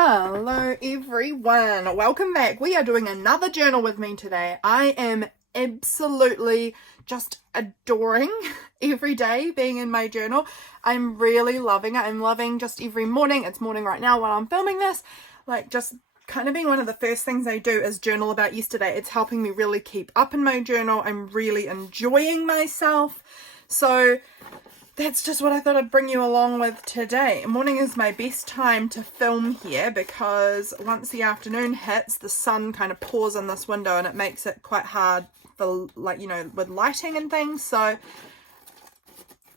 Hello everyone, welcome back. We are doing another journal with me today. I am absolutely just adoring every day being in my journal. I'm really loving it. I'm loving just every morning. It's morning right now while I'm filming this. Like just kind of being one of the first things I do is journal about yesterday. It's helping me really keep up in my journal. I'm really enjoying myself. So that's just what I thought I'd bring you along with today. Morning is my best time to film here because once the afternoon hits, the sun kind of pours in this window and it makes it quite hard for, like, you know, with lighting and things. So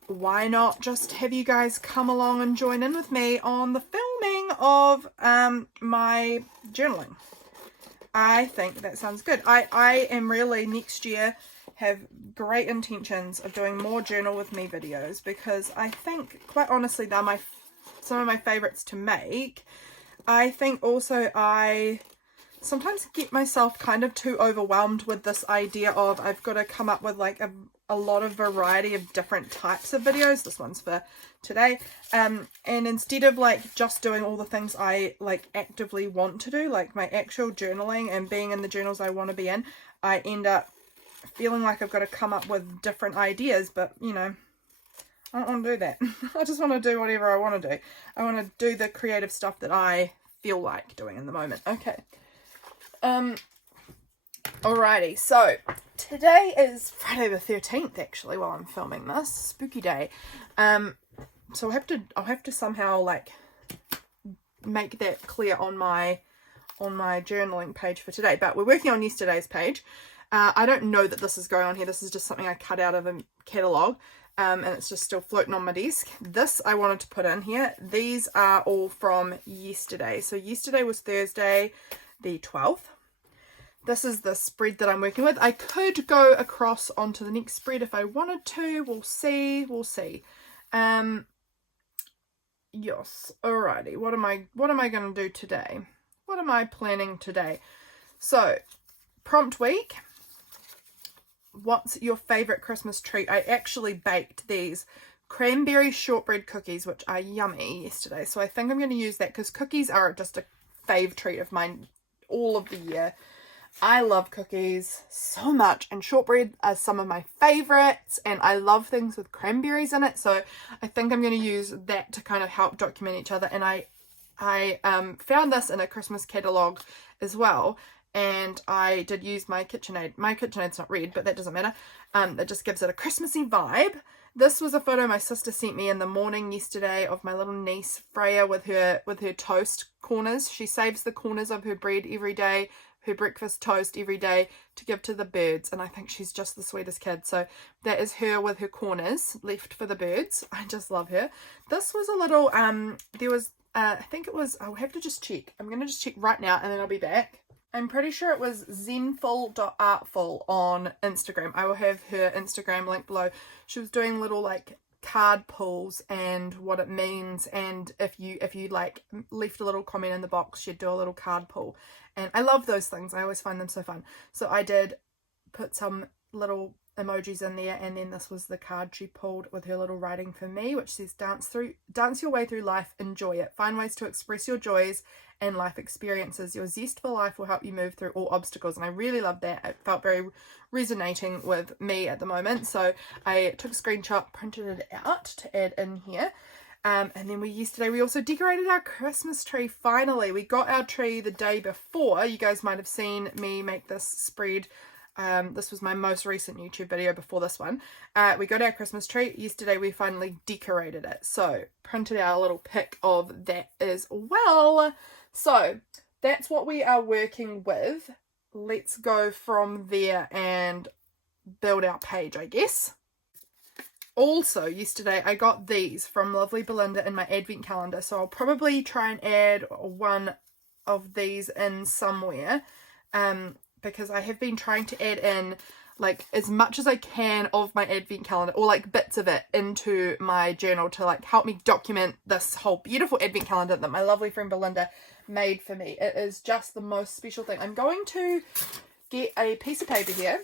why not just have you guys come along and join in with me on the filming of my journaling. I think that sounds good. I am really next year have great intentions of doing more journal with me videos because I think, quite honestly, they're some of my favorites to make. I think also I sometimes get myself kind of too overwhelmed with this idea of I've got to come up with like a lot of variety of different types of videos. This one's for today. And instead of like just doing all the things I like actively want to do, like my actual journaling and being in the journals I want to be in, I end up feeling like I've got to come up with different ideas, but you know, I don't want to do that. I just want to do whatever I want to do. I want to do the creative stuff that I feel like doing in the moment. Okay. Alrighty, so today is Friday the 13th actually while I'm filming this. Spooky day. So I'll have to somehow like make that clear on my journaling page for today, but we're working on yesterday's page. I don't know that this is going on here. This is just something I cut out of a catalogue, and it's just still floating on my desk. This I wanted to put in here. These are all from yesterday. So yesterday was Thursday the 12th. This is the spread that I'm working with. I could go across onto the next spread if I wanted to. We'll see. Yes. Alrighty. What am I going to do today? What am I planning today? So, prompt week. What's your favorite Christmas treat? I actually baked these cranberry shortbread cookies, which are yummy, yesterday. So I think I'm going to use that because cookies are just a fave treat of mine all of the year. I love cookies so much, and shortbread are some of my favorites, and I love things with cranberries in it. So I think I'm going to use that to kind of help document each other. And I found this in a Christmas catalogue as well. And I did use my KitchenAid. My KitchenAid's not red, but that doesn't matter. It just gives it a Christmassy vibe. This was a photo my sister sent me in the morning yesterday of my little niece Freya with her toast corners. She saves the corners of her bread every day, her breakfast toast every day to give to the birds. And I think she's just the sweetest kid. So that is her with her corners left for the birds. I just love her. This was a little, there was, I think it was, I'll have to just check. I'm going to just check right now and then I'll be back. I'm pretty sure it was Zenful.Mindful on Instagram. I will have her Instagram link below. She was doing little like card pulls and what it means, and if you like left a little comment in the box, she'd do a little card pull. And I love those things. I always find them so fun. So I did put some little emojis in there, and then this was the card she pulled with her little writing for me, which says dance your way through life, enjoy it, find ways to express your joys and life experiences. Your zest for life will help you move through all obstacles. And I really loved that. It felt very resonating with me at the moment. So I took a screenshot, printed it out to add in here. And then yesterday we also decorated our Christmas tree. Finally, we got our tree the day before. You guys might have seen me make this spread. This was my most recent YouTube video before this one. We got our Christmas tree. Yesterday we finally decorated it. So printed out a little pic of that as well. So that's what we are working with. Let's go from there and build our page, I guess. Also, yesterday I got these from lovely Belinda in my advent calendar. So I'll probably try and add one of these in somewhere. Because I have been trying to add in like as much as I can of my advent calendar, or like bits of it, into my journal to like help me document this whole beautiful advent calendar that my lovely friend Belinda made for me. It is just the most special thing. I'm going to get a piece of paper here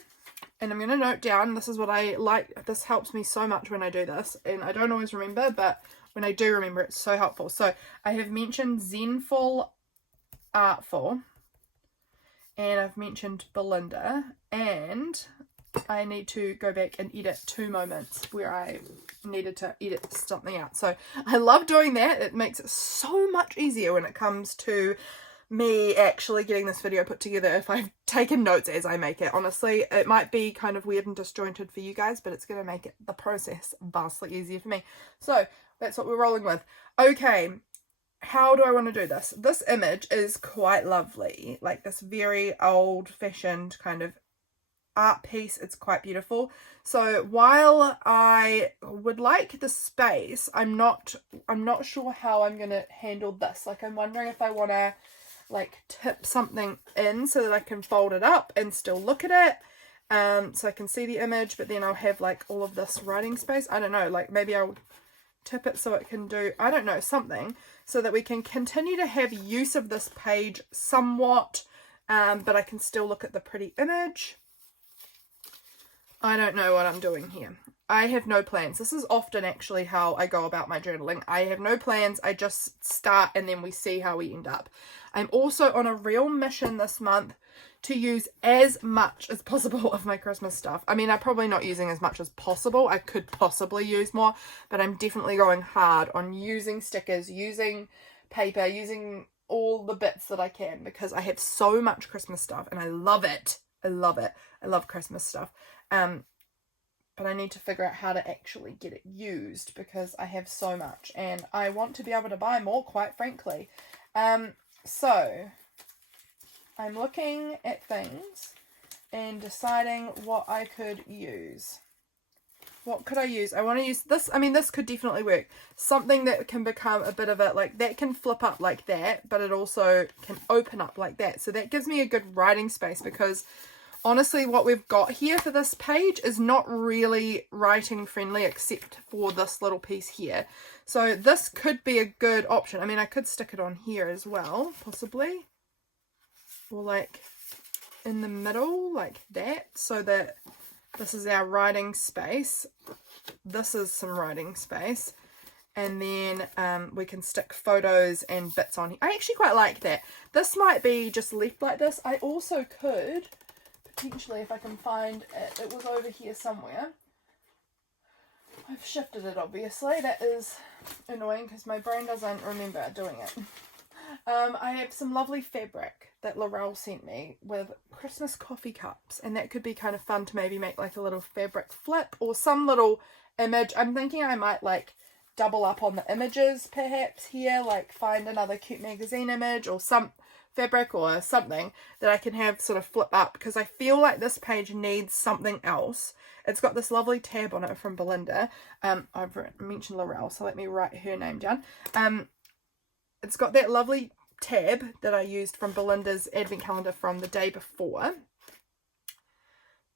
and I'm going to note down, this is what I like. This helps me so much when I do this, and I don't always remember, but when I do remember, it's so helpful. So I have mentioned Zenful artful. And I've mentioned Belinda, and I need to go back and edit 2 moments where I needed to edit something out. So I love doing that. It makes it so much easier when it comes to me actually getting this video put together if I've taken notes as I make it. Honestly, it might be kind of weird and disjointed for you guys, but it's going to make the process vastly easier for me. So that's what we're rolling with. Okay. How do I want to do this? This image is quite lovely, like this very old-fashioned kind of art piece. It's quite beautiful. So while I would like the space, I'm not sure how I'm going to handle this. Like, I'm wondering if I want to like tip something in so that I can fold it up and still look at it, so I can see the image, but then I'll have like all of this writing space. I don't know, like maybe I'll tip it so it can do, I don't know, something so that we can continue to have use of this page somewhat, but I can still look at the pretty image. I don't know what I'm doing here. I have no plans. This is often actually how I go about my journaling. I have no plans. I just start and then we see how we end up. I'm also on a real mission this month to use as much as possible of my Christmas stuff. I mean, I'm probably not using as much as possible. I could possibly use more, but I'm definitely going hard on using stickers, using paper, using all the bits that I can, because I have so much Christmas stuff and I love it. I love it. I love Christmas stuff. But I need to figure out how to actually get it used because I have so much and I want to be able to buy more, quite frankly. So I'm looking at things and deciding what I could use. What could I use? I want to use this. I mean, this could definitely work. Something that can become a bit of a, like, that can flip up like that, but it also can open up like that. So that gives me a good writing space because honestly, what we've got here for this page is not really writing friendly except for this little piece here. So this could be a good option. I mean, I could stick it on here as well, possibly. Or like in the middle, like that, so that this is our writing space. This is some writing space. And then we can stick photos and bits on here. I actually quite like that. This might be just left like this. I also could potentially, if I can find it, it was over here somewhere. I've shifted it, obviously. That is annoying because my brain doesn't remember doing it. I have some lovely fabric that Laurelle sent me with Christmas coffee cups, and that could be kind of fun to maybe make like a little fabric flip or some little image. I'm thinking I might like double up on the images perhaps here, like find another cute magazine image or some fabric or something that I can have sort of flip up, because I feel like this page needs something else. It's got this lovely tab on it from Belinda. I've mentioned Laurelle, so let me write her name down. It's got that lovely tab that I used from Belinda's advent calendar from the day before.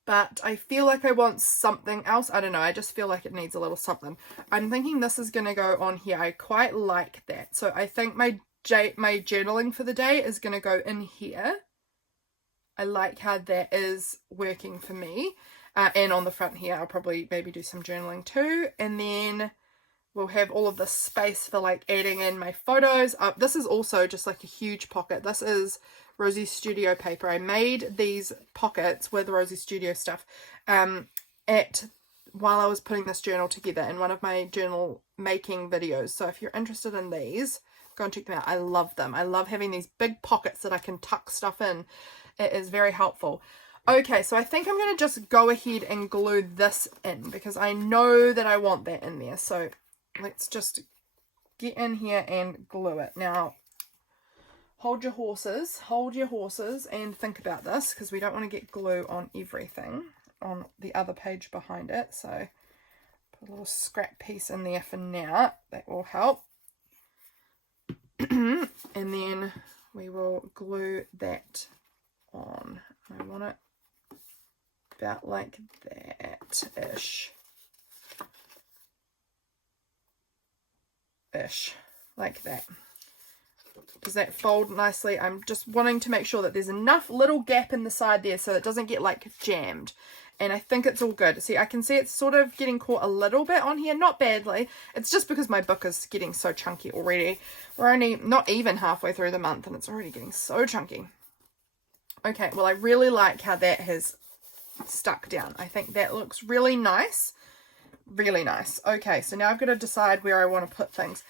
But I feel like I want something else. I don't know. I just feel like it needs a little something. I'm thinking this is going to go on here. I quite like that. So I think my journaling for the day is going to go in here. I like how that is working for me. And on the front here, I'll probably maybe do some journaling too. And then we'll have all of this space for like adding in my photos. This is also just like a huge pocket. This is Rosie's Studio paper. I made these pockets with Rosie's Studio stuff while I was putting this journal together in one of my journal making videos. So if you're interested in these, go and check them out. I love them. I love having these big pockets that I can tuck stuff in. It is very helpful. Okay, so I think I'm going to just go ahead and glue this in because I know that I want that in there. So let's just get in here and glue it. Now, hold your horses and think about this because we don't want to get glue on everything on the other page behind it. So put a little scrap piece in there for now. That will help. And then we will glue that on. I want it about like that-ish. Like that. Does that fold nicely? I'm just wanting to make sure that there's enough little gap in the side there so it doesn't get like jammed. and I think it's all good. See, I can see it's sort of getting caught a little bit on here, not badly. It's just because my book is getting so chunky already. We're only not even halfway through the month and it's already getting so chunky. Okay, well, I really like how that has stuck down. I think that looks really nice. Really nice. Okay, so now I've got to decide where I want to put things.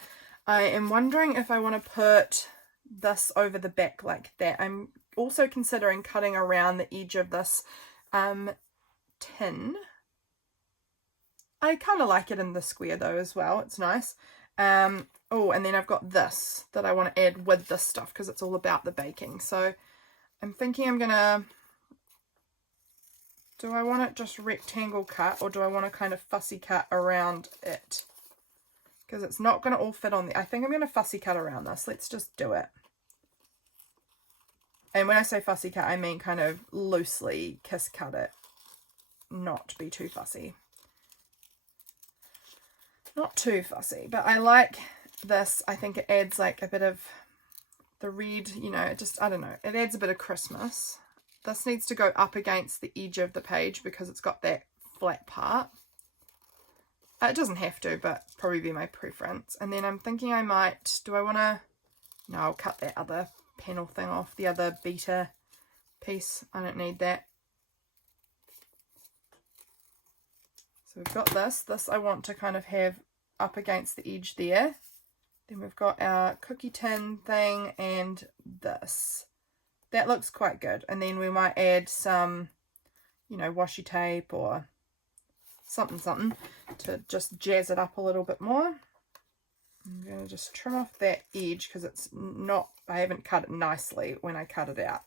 I am wondering if I want to put this over the back like that. I'm also considering cutting around the edge of this tin. I kind of like it in the square though as well. It's nice. Oh, and then I've got this that I want to add with this stuff because it's all about the baking. So I'm thinking I'm gonna, do I want it just rectangle cut or do I want to kind of fussy cut around it? Because it's not going to all fit on there. I think I'm going to fussy cut around this. Let's just do it. And when I say fussy cut, I mean kind of loosely kiss cut it. Not be too fussy. Not too fussy. But I like this. I think it adds like a bit of the red, you know, it just, I don't know. It adds a bit of Christmas. This needs to go up against the edge of the page because it's got that flat part. It doesn't have to, but probably be my preference. And then I'm thinking I might, do I want to, no, I'll cut that other panel thing off, the other beta piece. I don't need that. So we've got this I want to kind of have up against the edge there. Then we've got our cookie tin thing and this. That looks quite good. And then we might add some, you know, washi tape or something to just jazz it up a little bit more. I'm going to just trim off that edge because it's not, I haven't cut it nicely when I cut it out.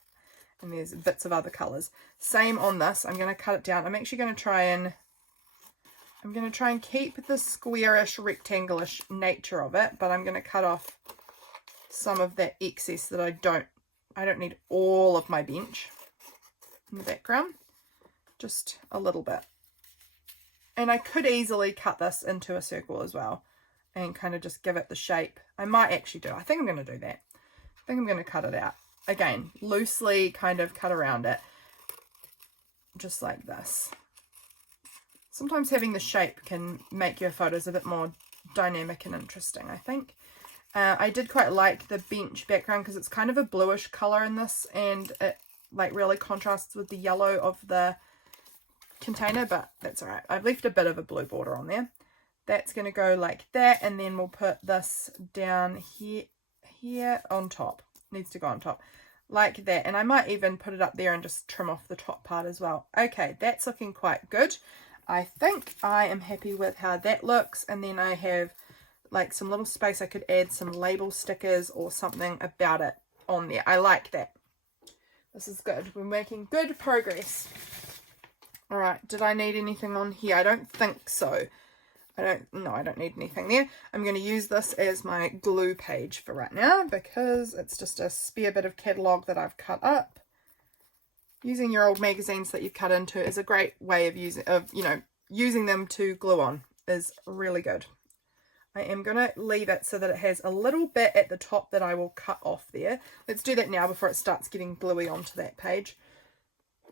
And there's bits of other colours. Same on this. I'm going to cut it down. I'm actually going to try and keep the squarish, rectangle-ish nature of it, but I'm going to cut off some of that excess that I don't need all of my bench in the background. Just a little bit. And I could easily cut this into a circle as well and kind of just give it the shape. I might actually do. I think I'm going to do that. I think I'm going to cut it out. Again, loosely kind of cut around it. Just like this. Sometimes having the shape can make your photos a bit more dynamic and interesting, I think. I did quite like the bench background because it's kind of a bluish colour in this and it like really contrasts with the yellow of the container, but that's alright. I've left a bit of a blue border on there. That's going to go like that, and then we'll put this down here on top. Needs to go on top like that, and I might even put it up there and just trim off the top part as well. Okay, that's looking quite good. I think I am happy with how that looks, and then I have like some little space. I could add some label stickers or something about it on there. I like that. This is good. We're making good progress. All right, did I need anything on here? I don't think so. I don't need anything there. I'm going to use this as my glue page for right now because it's just a spare bit of catalogue that I've cut up. Using your old magazines that you've cut into is a great way of using them to glue on is really good. I am going to leave it so that it has a little bit at the top that I will cut off there. Let's do that now before it starts getting gluey onto that page.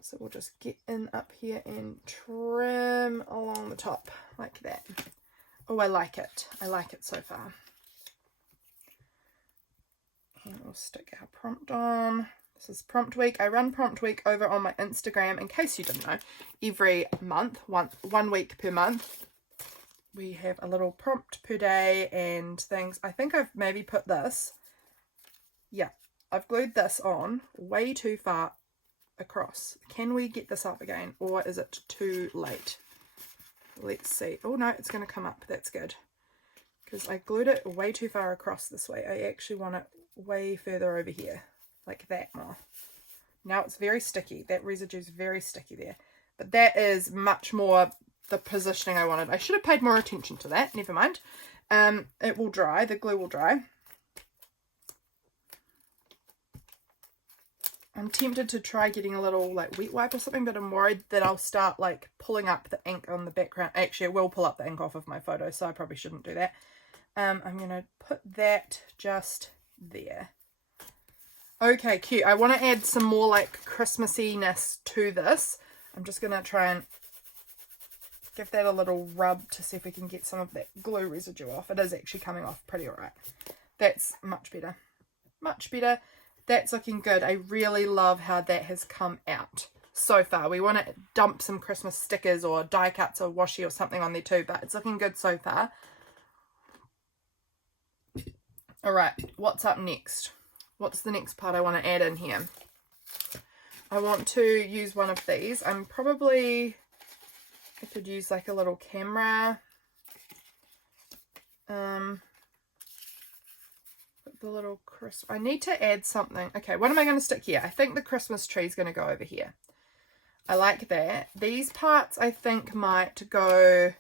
So we'll just get in up here and trim along the top like that. Oh, I like it. I like it so far. And we'll stick our prompt on. This is prompt week. I run prompt week over on my Instagram. In case you didn't know, every month, one week per month, we have a little prompt per day and things. I think I've maybe put this. Yeah, I've glued this on way too far across. Can we get this up again, or is it too late? Let's see. Oh no, it's going to come up. That's good, because I glued it way too far across this way. I actually want it way further over here, like that more. Now it's very sticky. That residue is very sticky there, but that is much more the positioning I wanted. I should have paid more attention to that. Never mind. It will dry. The glue will dry. I'm tempted to try getting a little like wet wipe or something, but I'm worried that I'll start like pulling up the ink on the background. Actually, it will pull up the ink off of my photo, so I probably shouldn't do that. I'm going to put that just there. Okay, cute. I want to add some more like Christmassy-ness to this. I'm just going to try and give that a little rub to see if we can get some of that glue residue off. It is actually coming off pretty alright. That's much better. Much better. That's looking good. I really love how that has come out so far. We want to dump some Christmas stickers or die cuts or washi or something on there too, but it's looking good so far. Alright, what's up next? What's the next part I want to add in here? I want to use one of these. I could use like a little camera. The little I need to add something. Okay, what am I going to stick here? I think the Christmas tree is going to go over here. I like that. These parts I think might go...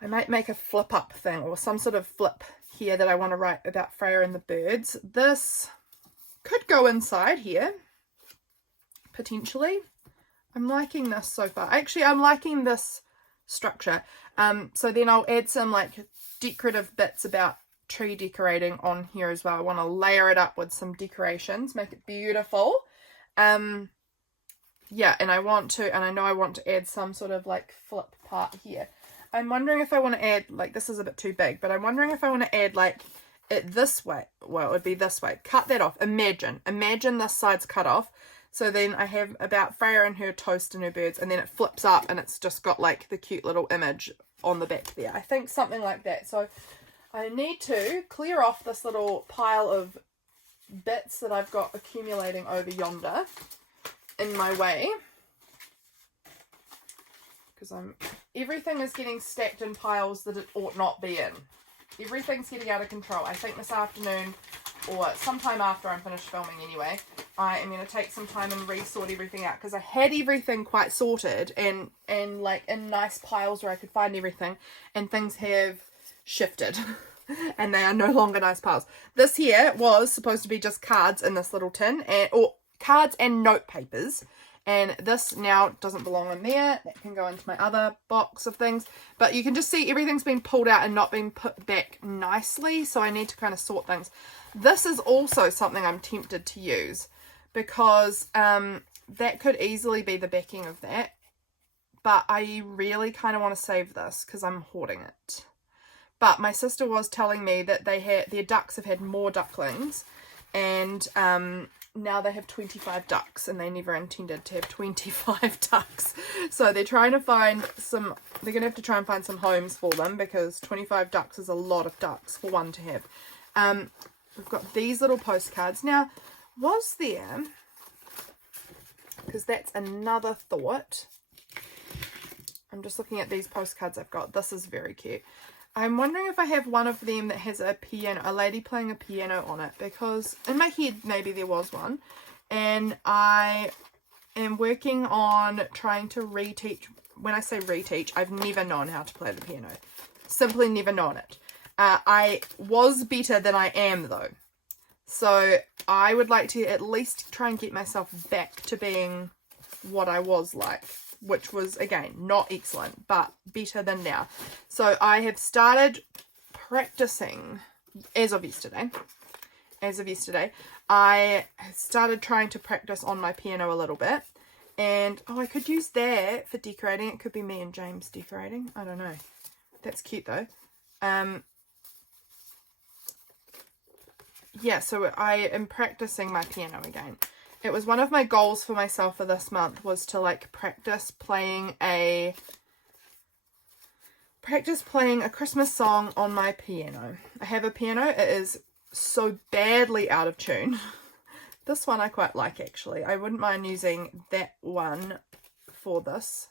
I might make a flip up thing or some sort of flip here that I want to write about Freya and the birds. This could go inside here, potentially. I'm liking this so far. Actually, I'm liking this structure. So then I'll add some like decorative bits about tree decorating on here as well. I want to layer it up with some decorations, make it beautiful. Yeah, and I want to, and I know I want to add some sort of like flip part here. I'm wondering if I want to add, like, this is a bit too big, but I'm wondering if I want to add like it this way. Well, it would be this way. Cut that off. Imagine this side's cut off. So then I have about Freya and her toast and her birds, and then it flips up and it's just got like the cute little image on the back there. I think something like that. So I need to clear off this little pile of bits that I've got accumulating over yonder in my way, because everything is getting stacked in piles that it ought not be in. Everything's getting out of control. I think this afternoon, or sometime after I'm finished filming anyway, I am going to take some time and re-sort everything out, because I had everything quite sorted and like in nice piles where I could find everything, and things have shifted and they are no longer nice piles. This here was supposed to be just cards in this little tin, or cards and note papers, and this now doesn't belong in there. That can go into my other box of things, but you can just see everything's been pulled out and not been put back nicely, so I need to kind of sort things. This is also something I'm tempted to use, because that could easily be the backing of that, but I really kind of want to save this because I'm hoarding it. But my sister was telling me that their ducks have had more ducklings, and now they have 25 ducks, and they never intended to have 25 ducks. So they're trying to find some, they're going to have to try and find some homes for them, because 25 ducks is a lot of ducks for one to have. We've got these little postcards. Now, was there, because that's another thought, I'm just looking at these postcards I've got. This is very cute. I'm wondering if I have one of them that has a piano, a lady playing a piano on it, because in my head maybe there was one, and I am working on trying to reteach. When I say reteach, I've never known how to play the piano. Simply never known it. I was better than I am though. So I would like to at least try and get myself back to being what I was like, which was, again, not excellent, but better than now. So I have started practicing as of yesterday. I started trying to practice on my piano a little bit. And, oh, I could use that for decorating. It could be me and James decorating. I don't know. That's cute, though. Yeah, so I am practicing my piano again. It was one of my goals for myself for this month, was to like practice playing a Christmas song on my piano. I have a piano. It is so badly out of tune. This one I quite like, actually. I wouldn't mind using that one for this.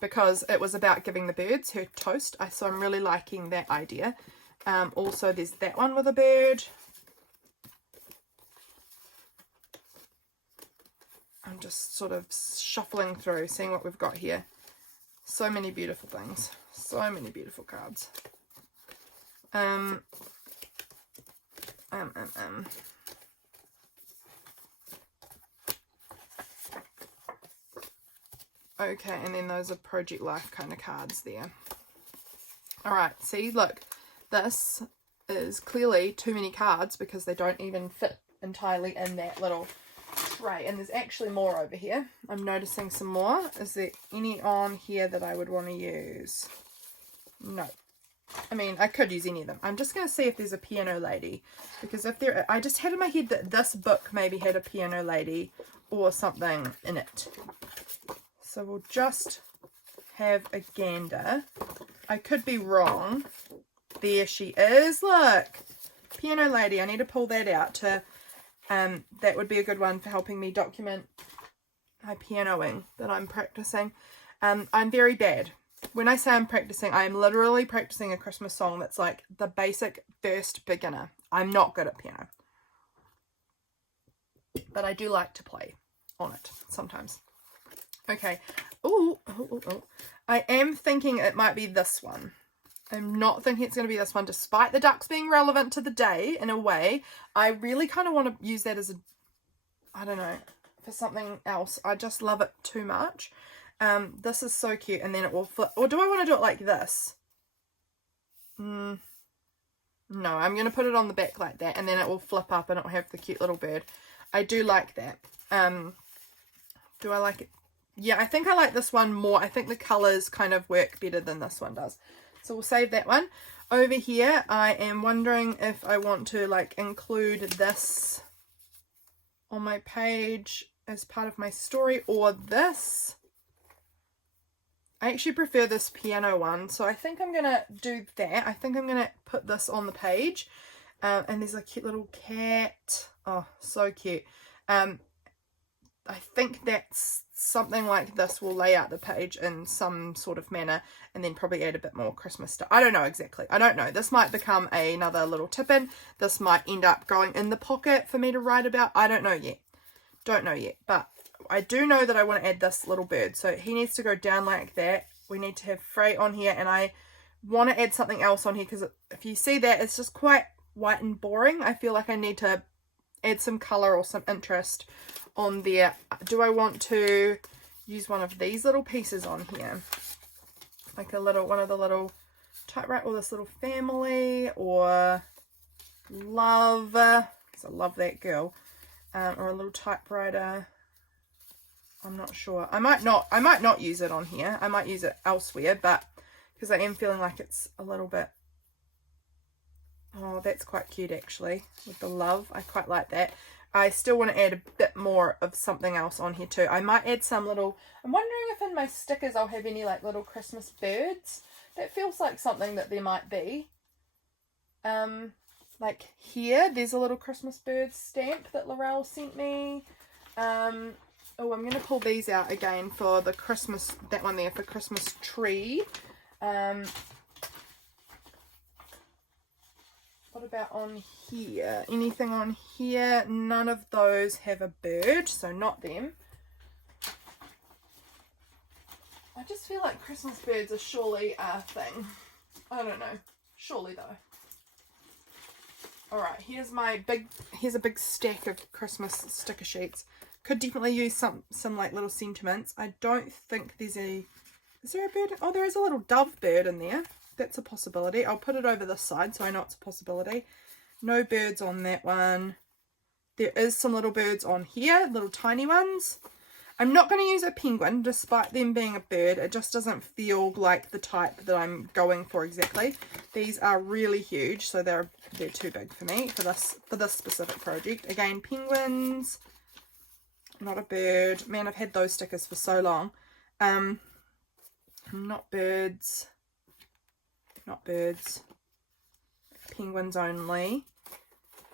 Because it was about giving the birds her toast. So I'm really liking that idea. Also, there's that one with a bird. I'm just sort of shuffling through, seeing what we've got here. So many beautiful things. So many beautiful cards. Okay, and then those are Project Life kind of cards there. Alright, see, look. This is clearly too many cards, because they don't even fit entirely in that little tray, and there's actually more over here. I'm noticing some more. Is there any on here that I would want to use? No. I mean, I could use any of them. I'm just going to see if there's a piano lady, because if there, I just had in my head that this book maybe had a piano lady or something in it. So we'll just have a gander. I could be wrong. There she is. Look, piano lady. I need to pull that out to, that would be a good one for helping me document my pianoing that I'm practicing. I'm very bad. When I say I'm practicing, I am literally practicing a Christmas song that's like the basic first beginner. I'm not good at piano, but I do like to play on it sometimes. Okay. Ooh. I am thinking it might be this one. I'm not thinking it's going to be this one, despite the ducks being relevant to the day in a way. I really kind of want to use that as a, I don't know, for something else. I just love it too much. This is so cute, and then it will flip. Or do I want to do it like this? No, I'm going to put it on the back like that, and then it will flip up and it will have the cute little bird. I do like that. Do I like it? Yeah, I think I like this one more. I think the colours kind of work better than this one does. So we'll save that one. Over here, I am wondering if I want to like include this on my page as part of my story, or this. I actually prefer this piano one, so I think I'm going to do that. I think I'm going to put this on the page. And there's a cute little cat. Oh, so cute. I think that's something like this will lay out the page in some sort of manner, and then probably add a bit more Christmas stuff. I don't know exactly. I don't know. This might become another little tip-in. This might end up going in the pocket for me to write about. I don't know yet. Don't know yet. But I do know that I want to add this little bird. So he needs to go down like that. We need to have Frey on here, and I want to add something else on here, because if you see that, it's just quite white and boring. I feel like I need to add some colour or some interest on there. Do I want to use one of these little pieces on here? Like a little, one of the little typewriter, or this little family, or love, because I love that girl, or a little typewriter. I'm not sure. I might not use it on here. I might use it elsewhere, but because I am feeling like it's a little bit, oh, that's quite cute actually, with the love. I quite like that. I still want to add a bit more of something else on here too. I might add some little, I'm wondering if in my stickers I'll have any like little Christmas birds. That feels like something that there might be. Like here, there's a little Christmas bird stamp that Laurelle sent me. Oh, I'm going to pull these out again for the Christmas, that one there for Christmas tree. What about on here? Anything on here? None of those have a bird, so not them. I just feel like Christmas birds are surely a thing. I don't know. Surely though. Alright, here's a big stack of Christmas sticker sheets. Could definitely use some like little sentiments. I don't think there's is there a bird? Oh, there is a little dove bird in there. That's a possibility. I'll put it over this side so I know it's a possibility. No birds on that one. There is some little birds on here, little tiny ones. I'm not going to use a penguin, despite them being a bird. It just doesn't feel like the type that I'm going for exactly. These are really huge, so they're too big for me for this specific project. Again, penguins. Not a bird. Man, I've had those stickers for so long. Not birds. Not birds. Penguins only.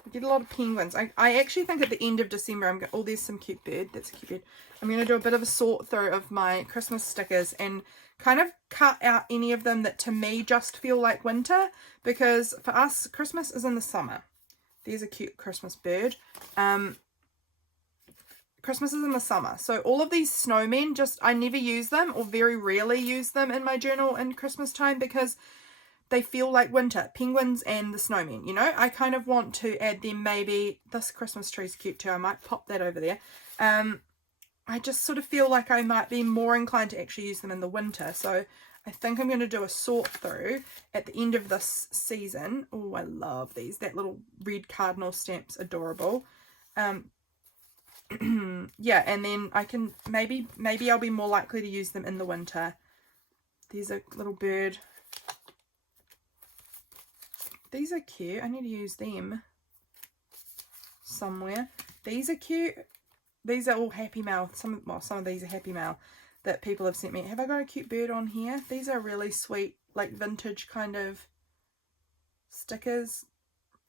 I get a lot of penguins. I actually think at the end of December I'm going, oh, there's some cute bird. That's a cute bird. I'm going to do a bit of a sort through of my Christmas stickers and kind of cut out any of them that to me just feel like winter, because for us Christmas is in the summer. There's a cute Christmas bird. Christmas is in the summer, so all of these snowmen, I never use them, or very rarely use them in my journal in Christmas time, because they feel like winter. Penguins and the snowmen, you know. I kind of want to add them. Maybe this Christmas tree's cute too. I might pop that over there. I just sort of feel like I might be more inclined to actually use them in the winter, so I think I'm going to do a sort through at the end of this season. Oh, I love these. That little red cardinal stamp's adorable. yeah, and then I can, maybe I'll be more likely to use them in the winter. There's a little bird. These are cute. I need to use them somewhere. These are cute. These are all Happy Mail. Some of these are Happy Mail that people have sent me. Have I got a cute bird on here? These are really sweet, like vintage kind of stickers.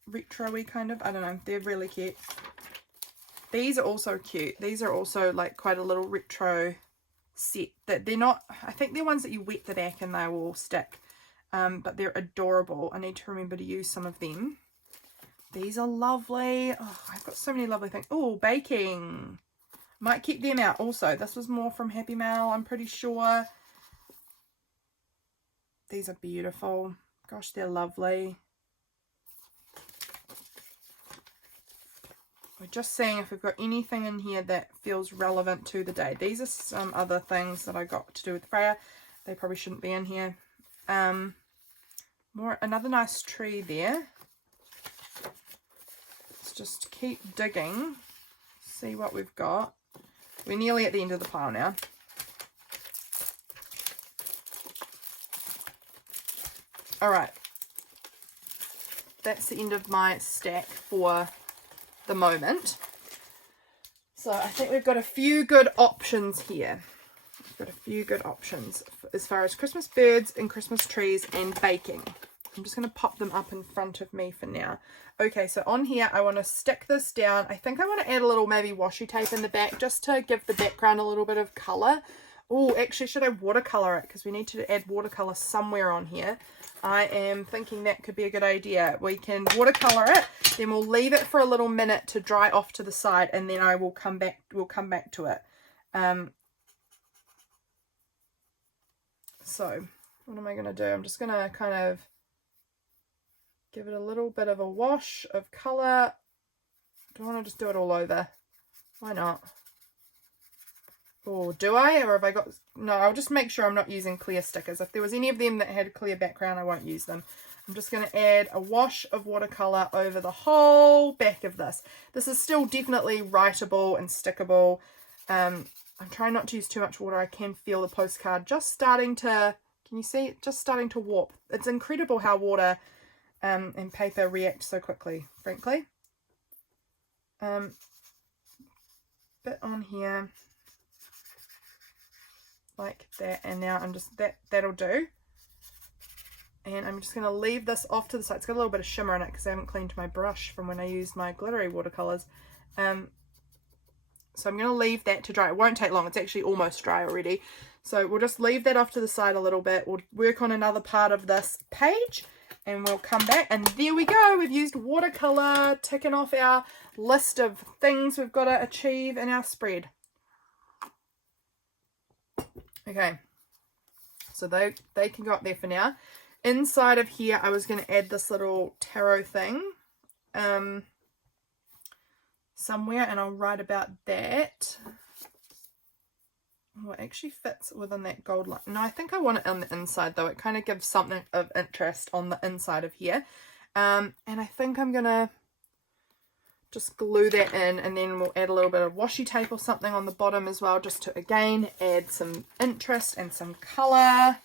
Retro-y kind of. I don't know. They're really cute. These are also cute. These are also like quite a little retro set. That they're not, I think they're ones that you wet the back and they will stick. But they're adorable. I need to remember to use some of them. These are lovely. Oh, I've got so many lovely things. Oh, baking. Might keep them out also. This was more from Happy Mail, I'm pretty sure. These are beautiful. Gosh, they're lovely. We're just seeing if we've got anything in here that feels relevant to the day. These are some other things that I got to do with Freya. They probably shouldn't be in here. Another nice tree there. Let's just keep digging. See what we've got. We're nearly at the end of the pile now. Alright. That's the end of my stack for the moment. So I think we've got a few good options here. We've got a few good options as far as Christmas birds and Christmas trees and baking. I'm just going to pop them up in front of me for now. Okay, so on here I want to stick this down. I think I want to add a little maybe washi tape in the back just to give the background a little bit of colour. Oh, actually, should I watercolour it? Because we need to add watercolour somewhere on here. I am thinking that could be a good idea. We can watercolor it, then we'll leave it for a little minute to dry off to the side, and then I will come back. We'll come back to it. So what am I going to do? I'm just going to kind of give it a little bit of a wash of color. Do I want to just do it all over? Why not? Or do I? Or have I got... No, I'll just make sure I'm not using clear stickers. If there was any of them that had a clear background, I won't use them. I'm just going to add a wash of watercolor over the whole back of this. This is still definitely writable and stickable. I'm trying not to use too much water. I can feel the postcard just starting to... Can you see it? Just starting to warp. It's incredible how water and paper react so quickly, frankly. Bit on here. Like that, and now I'm just that'll do, and I'm just going to leave this off to the side. It's got a little bit of shimmer in it because I haven't cleaned my brush from when I used my glittery watercolors, so I'm going to leave that to dry. It won't take long, it's actually almost dry already, so we'll just leave that off to the side a little bit. We'll work on another part of this page and we'll come back, and there we go. We've used watercolor, ticking off our list of things we've got to achieve in our spread. Okay, so they can go up there for now. Inside of here, I was going to add this little tarot thing somewhere, and I'll write about that. Oh, it actually fits within that gold line. No, I think I want it on the inside, though. It kind of gives something of interest on the inside of here. And I think I'm going to just glue that in, and then we'll add a little bit of washi tape or something on the bottom as well, just to again add some interest and some color.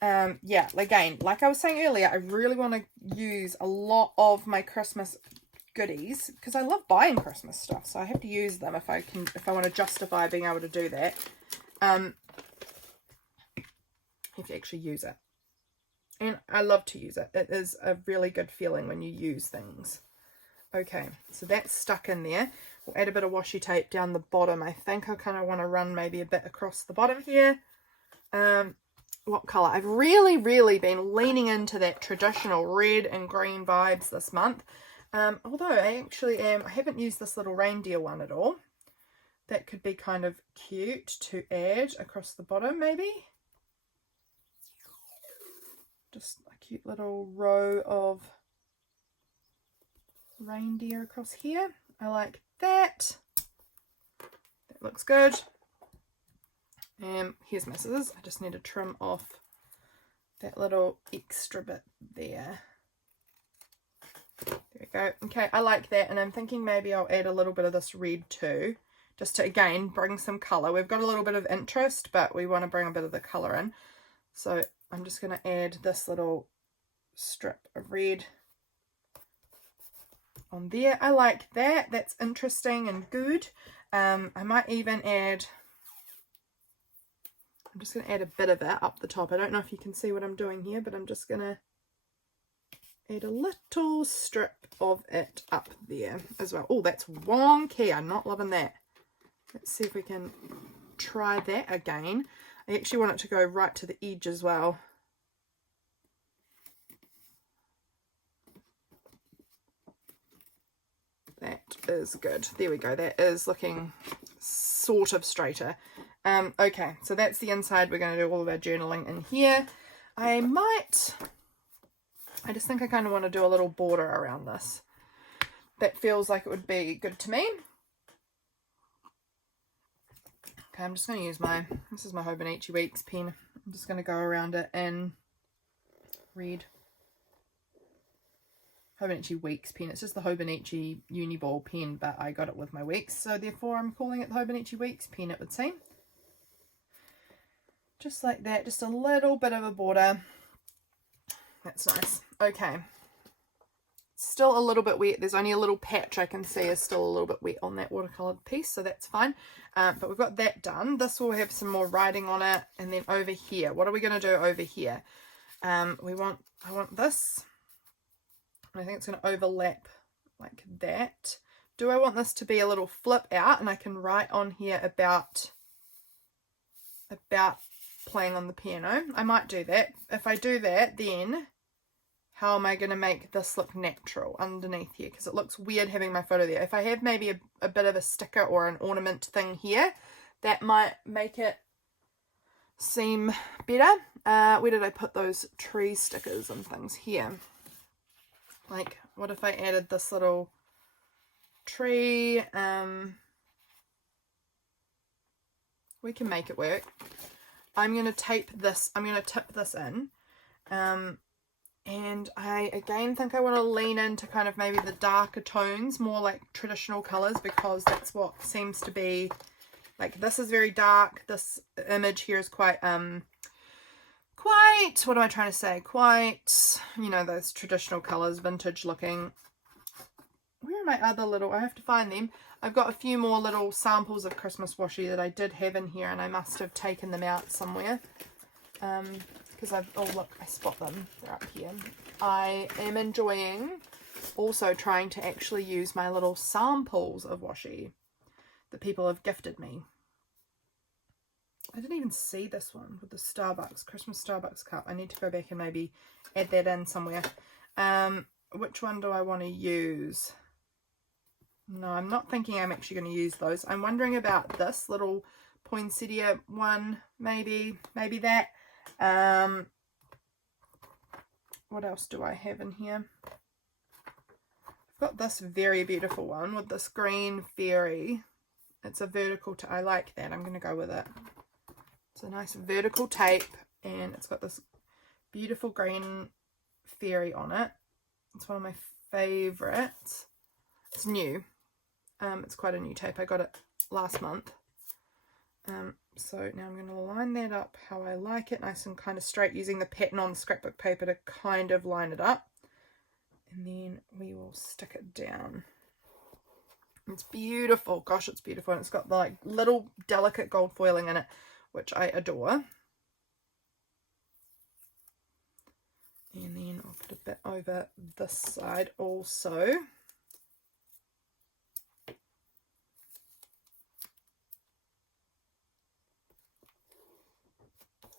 Yeah, again, like I was saying earlier, I really want to use a lot of my Christmas goodies because I love buying Christmas stuff, so I have to use them if I want to justify being able to do that. You have to actually use it, and I love to use it. It is a really good feeling when you use things. Okay, so that's stuck in there. We'll add a bit of washi tape down the bottom. I think I kind of want to run maybe a bit across the bottom here. What colour? I've really been leaning into that traditional red and green vibes this month. Although I haven't used this little reindeer one at all. That could be kind of cute to add across the bottom maybe. Just a cute little row of reindeer across here. I like that. That looks good. Here's my scissors. I just need to trim off that little extra bit there. There we go. Okay, I like that, and I'm thinking maybe I'll add a little bit of this red too, just to, again, bring some colour. We've got a little bit of interest, but we want to bring a bit of the colour in. So I'm just going to add this little strip of red on there. I like that. That's interesting and good. I might even add, I'm just going to add a bit of it up the top. I don't know if you can see what I'm doing here, but I'm just going to add a little strip of it up there as well. Oh, that's wonky. I'm not loving that. Let's see if we can try that again. I actually want it to go right to the edge as well. That is good. There we go. That is looking sort of straighter. Okay, so that's the inside. We're going to do all of our journaling in here. I just think I kind of want to do a little border around this. That feels like it would be good to me. Okay, I'm just going to use this is my Hobonichi Weeks pen. I'm just going to go around it in red. Hobonichi Weeks pen. It's just the Hobonichi Uniball pen, but I got it with my Weeks, so therefore I'm calling it the Hobonichi Weeks pen, it would seem. Just like that, just a little bit of a border. That's nice. Okay. Still a little bit wet. There's only a little patch I can see is still a little bit wet on that watercolor piece, so that's fine. But we've got that done. This will have some more writing on it. And then over here, what are we going to do over here? I want this. I think it's going to overlap like that. Do I want this to be a little flip out, and I can write on here about playing on the piano? I might do that. If I do that, then how am I going to make this look natural underneath here? Because it looks weird having my photo there. If I have maybe a bit of a sticker or an ornament thing here, that might make it seem better. Where did I put those tree stickers and things? Here. Like, what if I added this little tree? We can make it work. I'm going to tape this, I'm going to tip this in. And I, again, think I want to lean into kind of maybe the darker tones, more like traditional colours, because that's what seems to be, like, this is very dark. This image here is quite, what am I trying to say? Quite, you know, those traditional colours, vintage looking. Where are my other little, I have to find them. I've got a few more little samples of Christmas washi that I did have in here, and I must have taken them out somewhere. Because oh look, I spot them, they're up here. I am enjoying also trying to actually use my little samples of washi that people have gifted me. I didn't even see this one with the Starbucks, Christmas Starbucks cup. I need to go back and maybe add that in somewhere. Which one do I want to use? No, I'm not thinking I'm actually going to use those. I'm wondering about this little poinsettia one, maybe that. What else do I have in here? I've got this very beautiful one with this green fairy. It's a vertical, I like that. I'm going to go with it. It's a nice vertical tape, and it's got this beautiful green fairy on it. It's one of my favourites. It's new. It's quite a new tape. I got it last month. So now I'm going to line that up how I like it, nice and kind of straight, using the pattern on the scrapbook paper to kind of line it up. And then we will stick it down. It's beautiful. Gosh, it's beautiful. And it's got the, like, little delicate gold foiling in it, which I adore. And then I'll put a bit over this side also.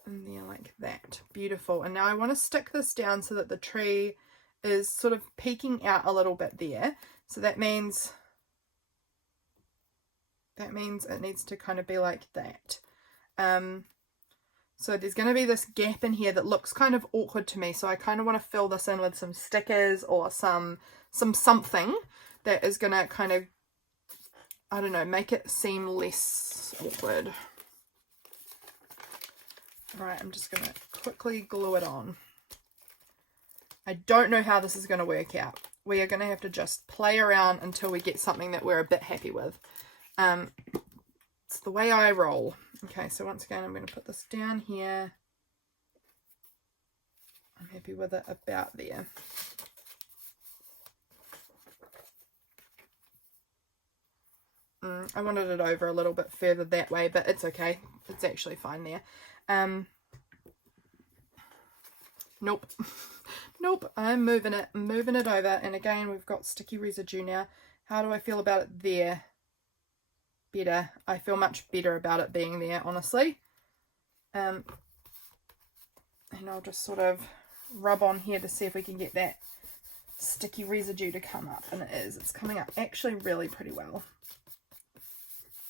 And there, like that. Beautiful. And now I want to stick this down so that the tree is sort of peeking out a little bit there. So that means it needs to kind of be like that. So there's going to be this gap in here that looks kind of awkward to me. So I kind of want to fill this in with some stickers or something that is going to kind of, I don't know, make it seem less awkward. Right, I'm just going to quickly glue it on. I don't know how this is going to work out. we are going to have to just play around until we get something that we're a bit happy with. It's the way I roll. Okay, so once again, I'm going to put this down here. I'm happy with it about there. I wanted it over a little bit further that way, but it's okay. It's actually fine there. Nope. Nope, I'm moving it over. And again, we've got sticky residue now. How do I feel about it there? Better. I feel much better about it being there, honestly. And I'll just sort of rub on here to see if we can get that sticky residue to come up. And it is. It's coming up actually really pretty well.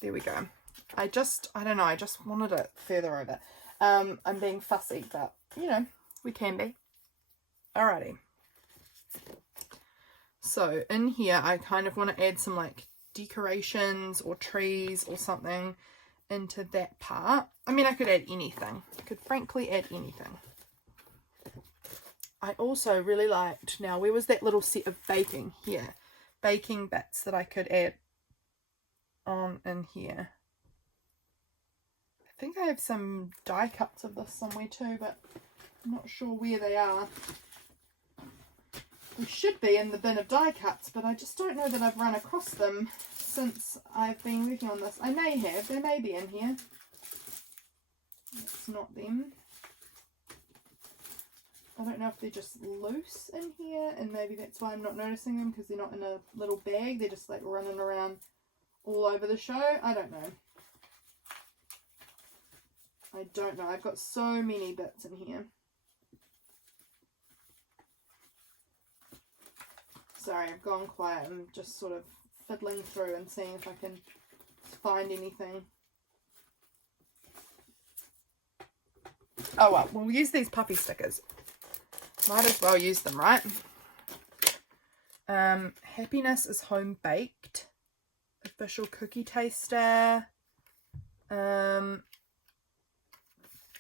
There we go. I don't know, I just wanted it further over. I'm being fussy, but, you know, we can be. Alrighty. So, in here, I kind of want to add some, like, decorations or trees or something into that part. I mean, I could add anything. I could frankly add anything. I also really liked, now, where was that little set of baking? Here. Baking bits that I could add on in here. I think I have some die cuts of this somewhere too, but I'm not sure where they are. They should be in the bin of die cuts, but I just don't know that I've run across them since I've been working on this. I may have. They may be in here. It's not them. I don't know if they're just loose in here, and maybe that's why I'm not noticing them, because they're not in a little bag. They're just like running around all over the show. I don't know. I don't know. I've got so many bits in here. Sorry, I've gone quiet. I'm just sort of fiddling through and seeing if I can find anything. Oh well, we'll use these puppy stickers. Might as well use them, right? Happiness is home baked. Official cookie taster.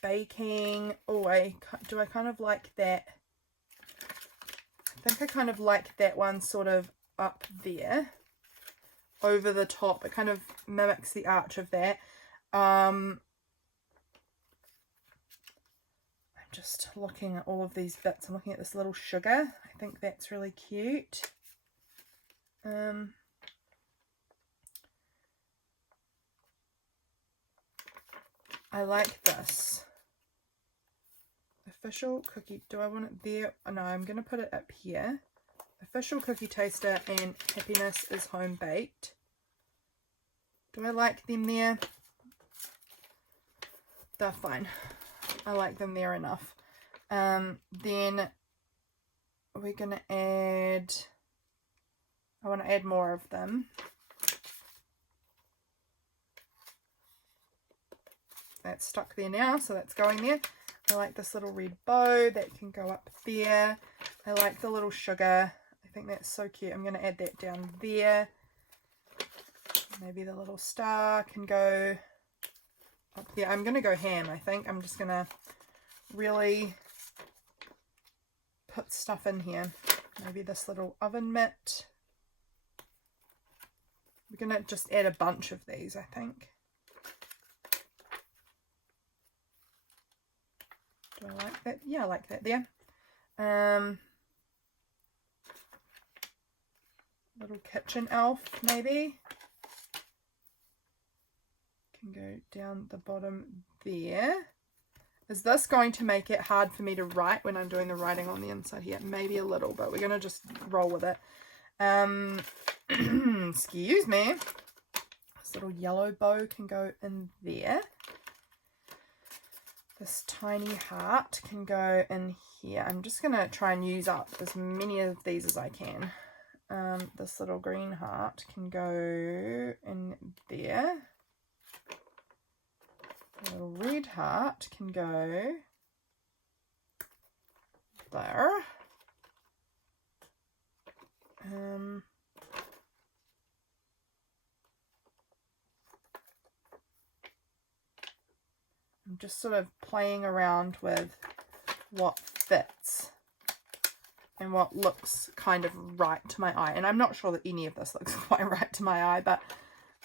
Baking. Oh, do I kind of like that? I think I kind of like that one sort of up there. Over the top. It kind of mimics the arch of that. I'm just looking at all of these bits. I'm looking at this little sugar. I think that's really cute. I like this. Official cookie. Do I want it there? Oh, no, I'm going to put it up here. Official cookie taster and happiness is home baked. Do I like them there? They're fine. I like them there enough. Then we're going to add, I want to add more of them. That's stuck there now, so that's going there. I like this little red bow that can go up there. I like the little sugar. I think that's so cute. I'm going to add that down there. Maybe the little star can go up there. I'm going to go ham, I think. I'm just going to really put stuff in here. Maybe this little oven mitt. We're going to just add a bunch of these, I think. Do I like that? Yeah, I like that there. Little kitchen elf, maybe. Can go down the bottom there. Is this going to make it hard for me to write when I'm doing the writing on the inside here? Maybe a little, but we're going to just roll with it. Excuse me. This little yellow bow can go in there. This tiny heart can go in here. I'm just going to try and use up as many of these as I can. This little green heart can go in there. The little red heart can go there. I'm just sort of playing around with what fits. and what looks kind of right to my eye. And I'm not sure that any of this looks quite right to my eye, but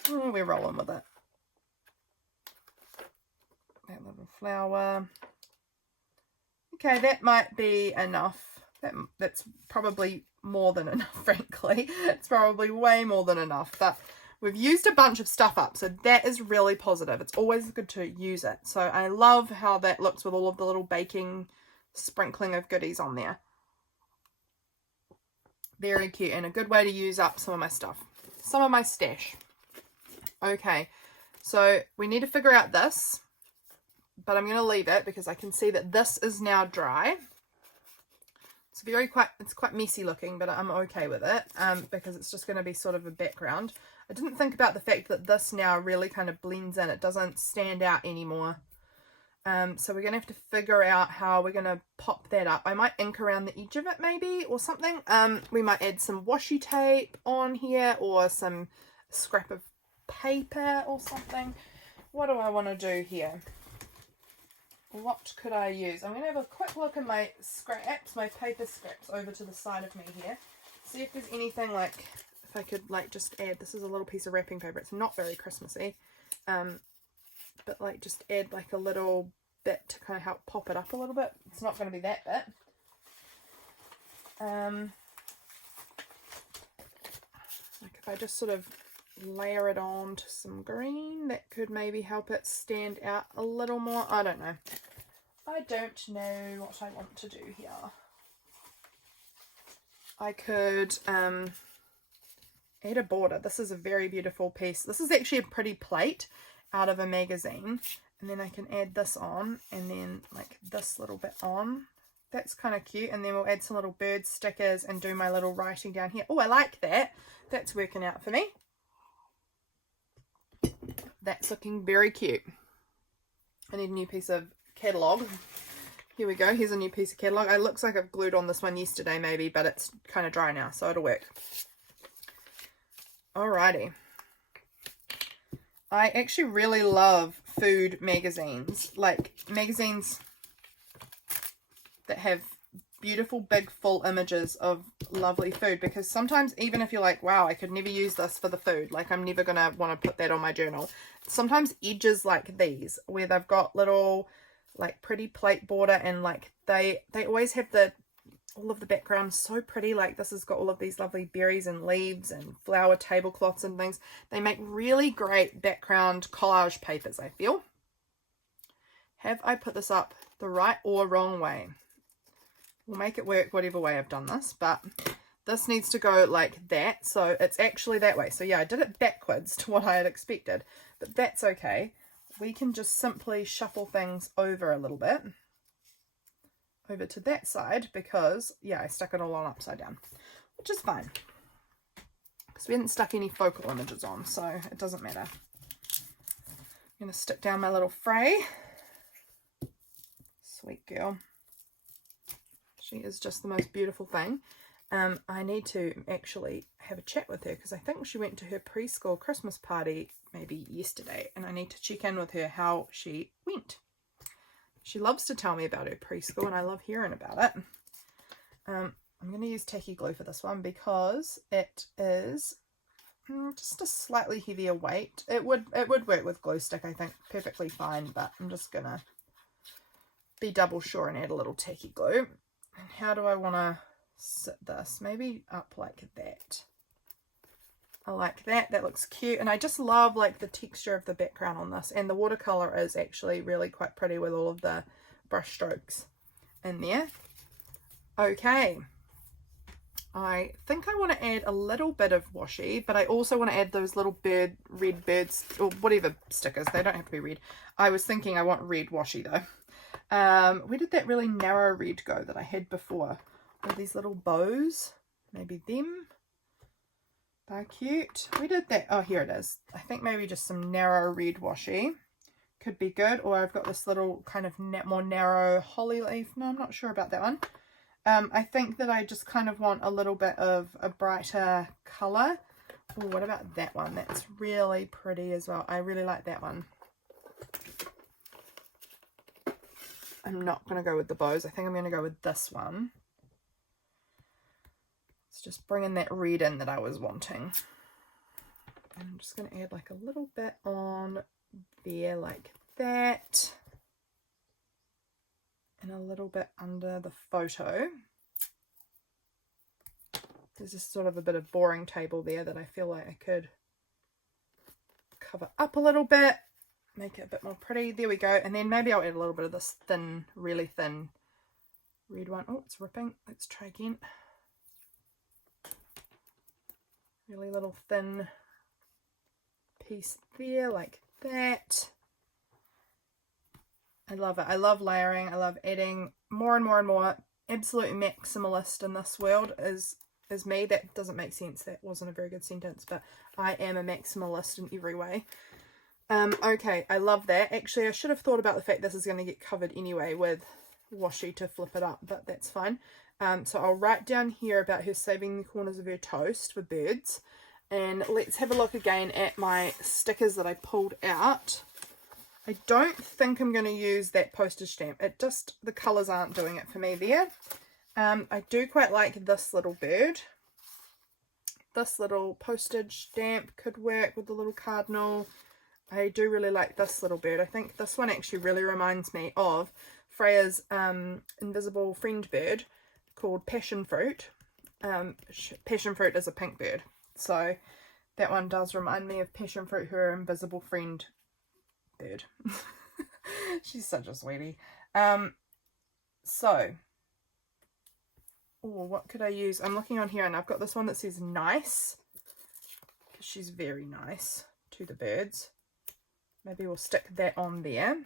we're rolling with it. That little flower. Okay, that might be enough. That's probably more than enough, frankly. It's probably way more than enough, but we've used a bunch of stuff up, so that is really positive. It's always good to use it. So I love how that looks with all of the little baking sprinkling of goodies on there. Very cute, and a good way to use up some of my stuff. Some of my stash. Okay, so we need to figure out this, but I'm going to leave it because I can see that this is now dry. It's quite messy looking, but I'm okay with it because it's just going to be sort of a background. I didn't think about the fact that this now really kind of blends in. It doesn't stand out anymore. So we're going to have to figure out how we're going to pop that up. I might ink around the edge of it maybe or something. We might add some washi tape on here or some scrap of paper or something. What do I want to do here? What could I use? I'm going to have a quick look at my scraps, my paper scraps over to the side of me here. See if there's anything like, if I could like just add, this is a little piece of wrapping paper. It's not very Christmassy. But like just add like a little bit to kind of help pop it up a little bit. It's not going to be that bit. Like if I just sort of layer it on to some green, that could maybe help it stand out a little more. I don't know. I don't know what I want to do here. I could add a border. This is a very beautiful piece. This is actually a pretty plate out of a magazine, and then I can add this on, and then like this little bit on. That's kind of cute. And then we'll add some little bird stickers and do my little writing down here. Oh, I like that. That's working out for me. That's looking very cute. I need a new piece of catalogue. Here we go. Here's a new piece of catalogue. It looks like I've glued on this one yesterday maybe, but it's kind of dry now, so it'll work. Alrighty. I actually really love food magazines, like magazines that have beautiful big full images of lovely food, because sometimes even if you're like, wow, I could never use this for the food, like I'm never gonna want to put that on my journal, sometimes edges like these where they've got little like pretty plate border, and like they always have all of the background so pretty. Like this has got all of these lovely berries and leaves and flower tablecloths and things. They make really great background collage papers, I feel. Have I put this up the right or wrong way? We'll make it work whatever way I've done this, but this needs to go like that, so it's actually that way. So yeah, I did it backwards to what I had expected, but that's okay. We can just simply shuffle things over a little bit over to that side, because yeah, I stuck it all on upside down, which is fine because we didn't stuck any focal images on, so it doesn't matter. I'm going to stick down my little Frey. Sweet girl. She is just the most beautiful thing. I need to actually have a chat with her because I think she went to her preschool Christmas party maybe yesterday, and I need to check in with her how she went. She loves to tell me about her preschool, and I love hearing about it. I'm going to use tacky glue for this one because it is just a slightly heavier weight. It would work with glue stick, I think, perfectly fine, but I'm just going to be double sure and add a little tacky glue. And how do I want to sit this? Maybe up like that. I like that. That looks cute. And I just love like the texture of the background on this. And the watercolor is actually really quite pretty with all of the brush strokes in there. Okay. I think I want to add a little bit of washi, but I also want to add those little red birds or whatever stickers. They don't have to be red. I was thinking I want red washi though. Where did that really narrow red go that I had before? All these little bows. Maybe them. They're cute. We did that. Oh, here it is. I think maybe just some narrow red washi could be good. Or I've got this little kind of more narrow holly leaf. No, I'm not sure about that one. I think that I just kind of want a little bit of a brighter colour. Oh, what about that one? That's really pretty as well. I really like that one. I'm not going to go with the bows. I think I'm going to go with this one. It's just bringing that red in that I was wanting. And I'm just going to add like a little bit on there like that. And a little bit under the photo. There's just sort of a bit of boring table there that I feel like I could cover up a little bit, make it a bit more pretty. There we go. And then maybe I'll add a little bit of this thin, really thin red one. Oh, it's ripping. Let's try again. Really little thin piece there like that. I love it. I love layering. I love adding more and more and more. Absolute maximalist in this world is me. That doesn't make sense. That wasn't a very good sentence, but I am a maximalist in every way. Okay, I love that. Actually, I should have thought about the fact this is going to get covered anyway with washi to flip it up, but that's fine. So I'll write down here about her saving the corners of her toast for birds. And let's have a look again at my stickers that I pulled out. I don't think I'm going to use that postage stamp. It just, the colours aren't doing it for me there. I do quite like this little bird. This little postage stamp could work with the little cardinal. I do really like this little bird. I think this one actually really reminds me of Freya's invisible friend bird called Passion Fruit. Passion Fruit is a pink bird. So that one does remind me of Passion Fruit, her invisible friend bird. She's such a sweetie. So, what could I use? I'm looking on here and I've got this one that says nice, because she's very nice to the birds. Maybe we'll stick that on there.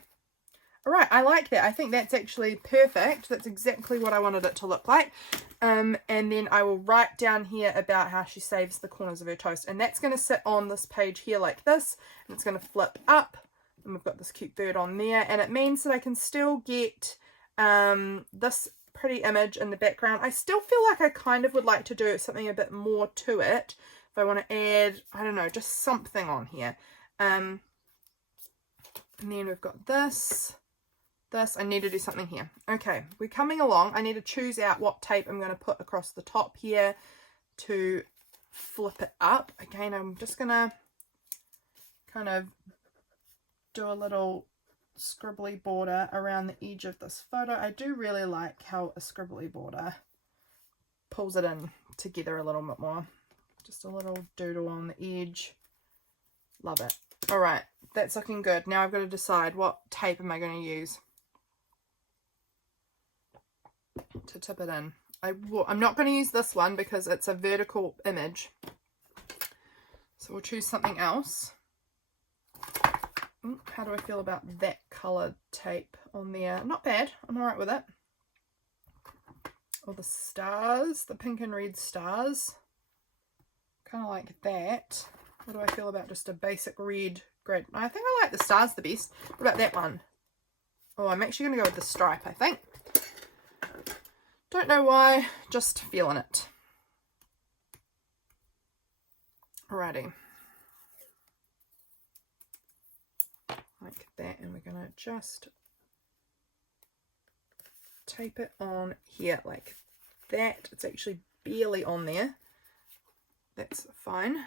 All right, I like that. I think that's actually perfect. That's exactly what I wanted it to look like. And then I will write down here about how she saves the corners of her toast. And that's going to sit on this page here like this. And it's going to flip up. And we've got this cute bird on there. And it means that I can still get this pretty image in the background. I still feel like I kind of would like to do something a bit more to it. If I want to add, I don't know, just something on here. And then we've got this. I need to do something here. Okay, we're coming along. I need to choose out what tape I'm going to put across the top here to flip it up. Again, I'm just going to kind of do a little scribbly border around the edge of this photo. I do really like how a scribbly border pulls it in together a little bit more. Just a little doodle on the edge. Love it. All right, that's looking good. Now I've got to decide what tape am I going to use to tip it in. I'm not going to use this one because it's a vertical image. So we'll choose something else. How do I feel about that coloured tape on there? Not bad. I'm alright with it. Or the stars, the pink and red stars. Kind of like that. What do I feel about just a basic red grid? I think I like the stars the best. What about that one? Oh, I'm actually going to go with the stripe, I think. Don't know why, just feeling it. Alrighty. Like that, and we're going to just tape it on here like that. It's actually barely on there. That's fine.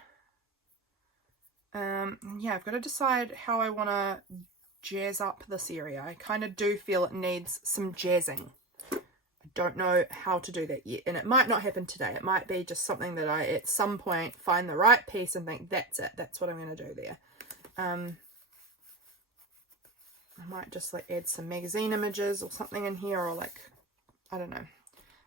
Yeah, I've got to decide how I want to jazz up this area. I kind of do feel it needs some jazzing. I don't know how to do that yet, and it might not happen today. It might be just something that I at some point find the right piece and think that's it, that's what I'm going to do there. I might just like add some magazine images or something in here, or like, I don't know,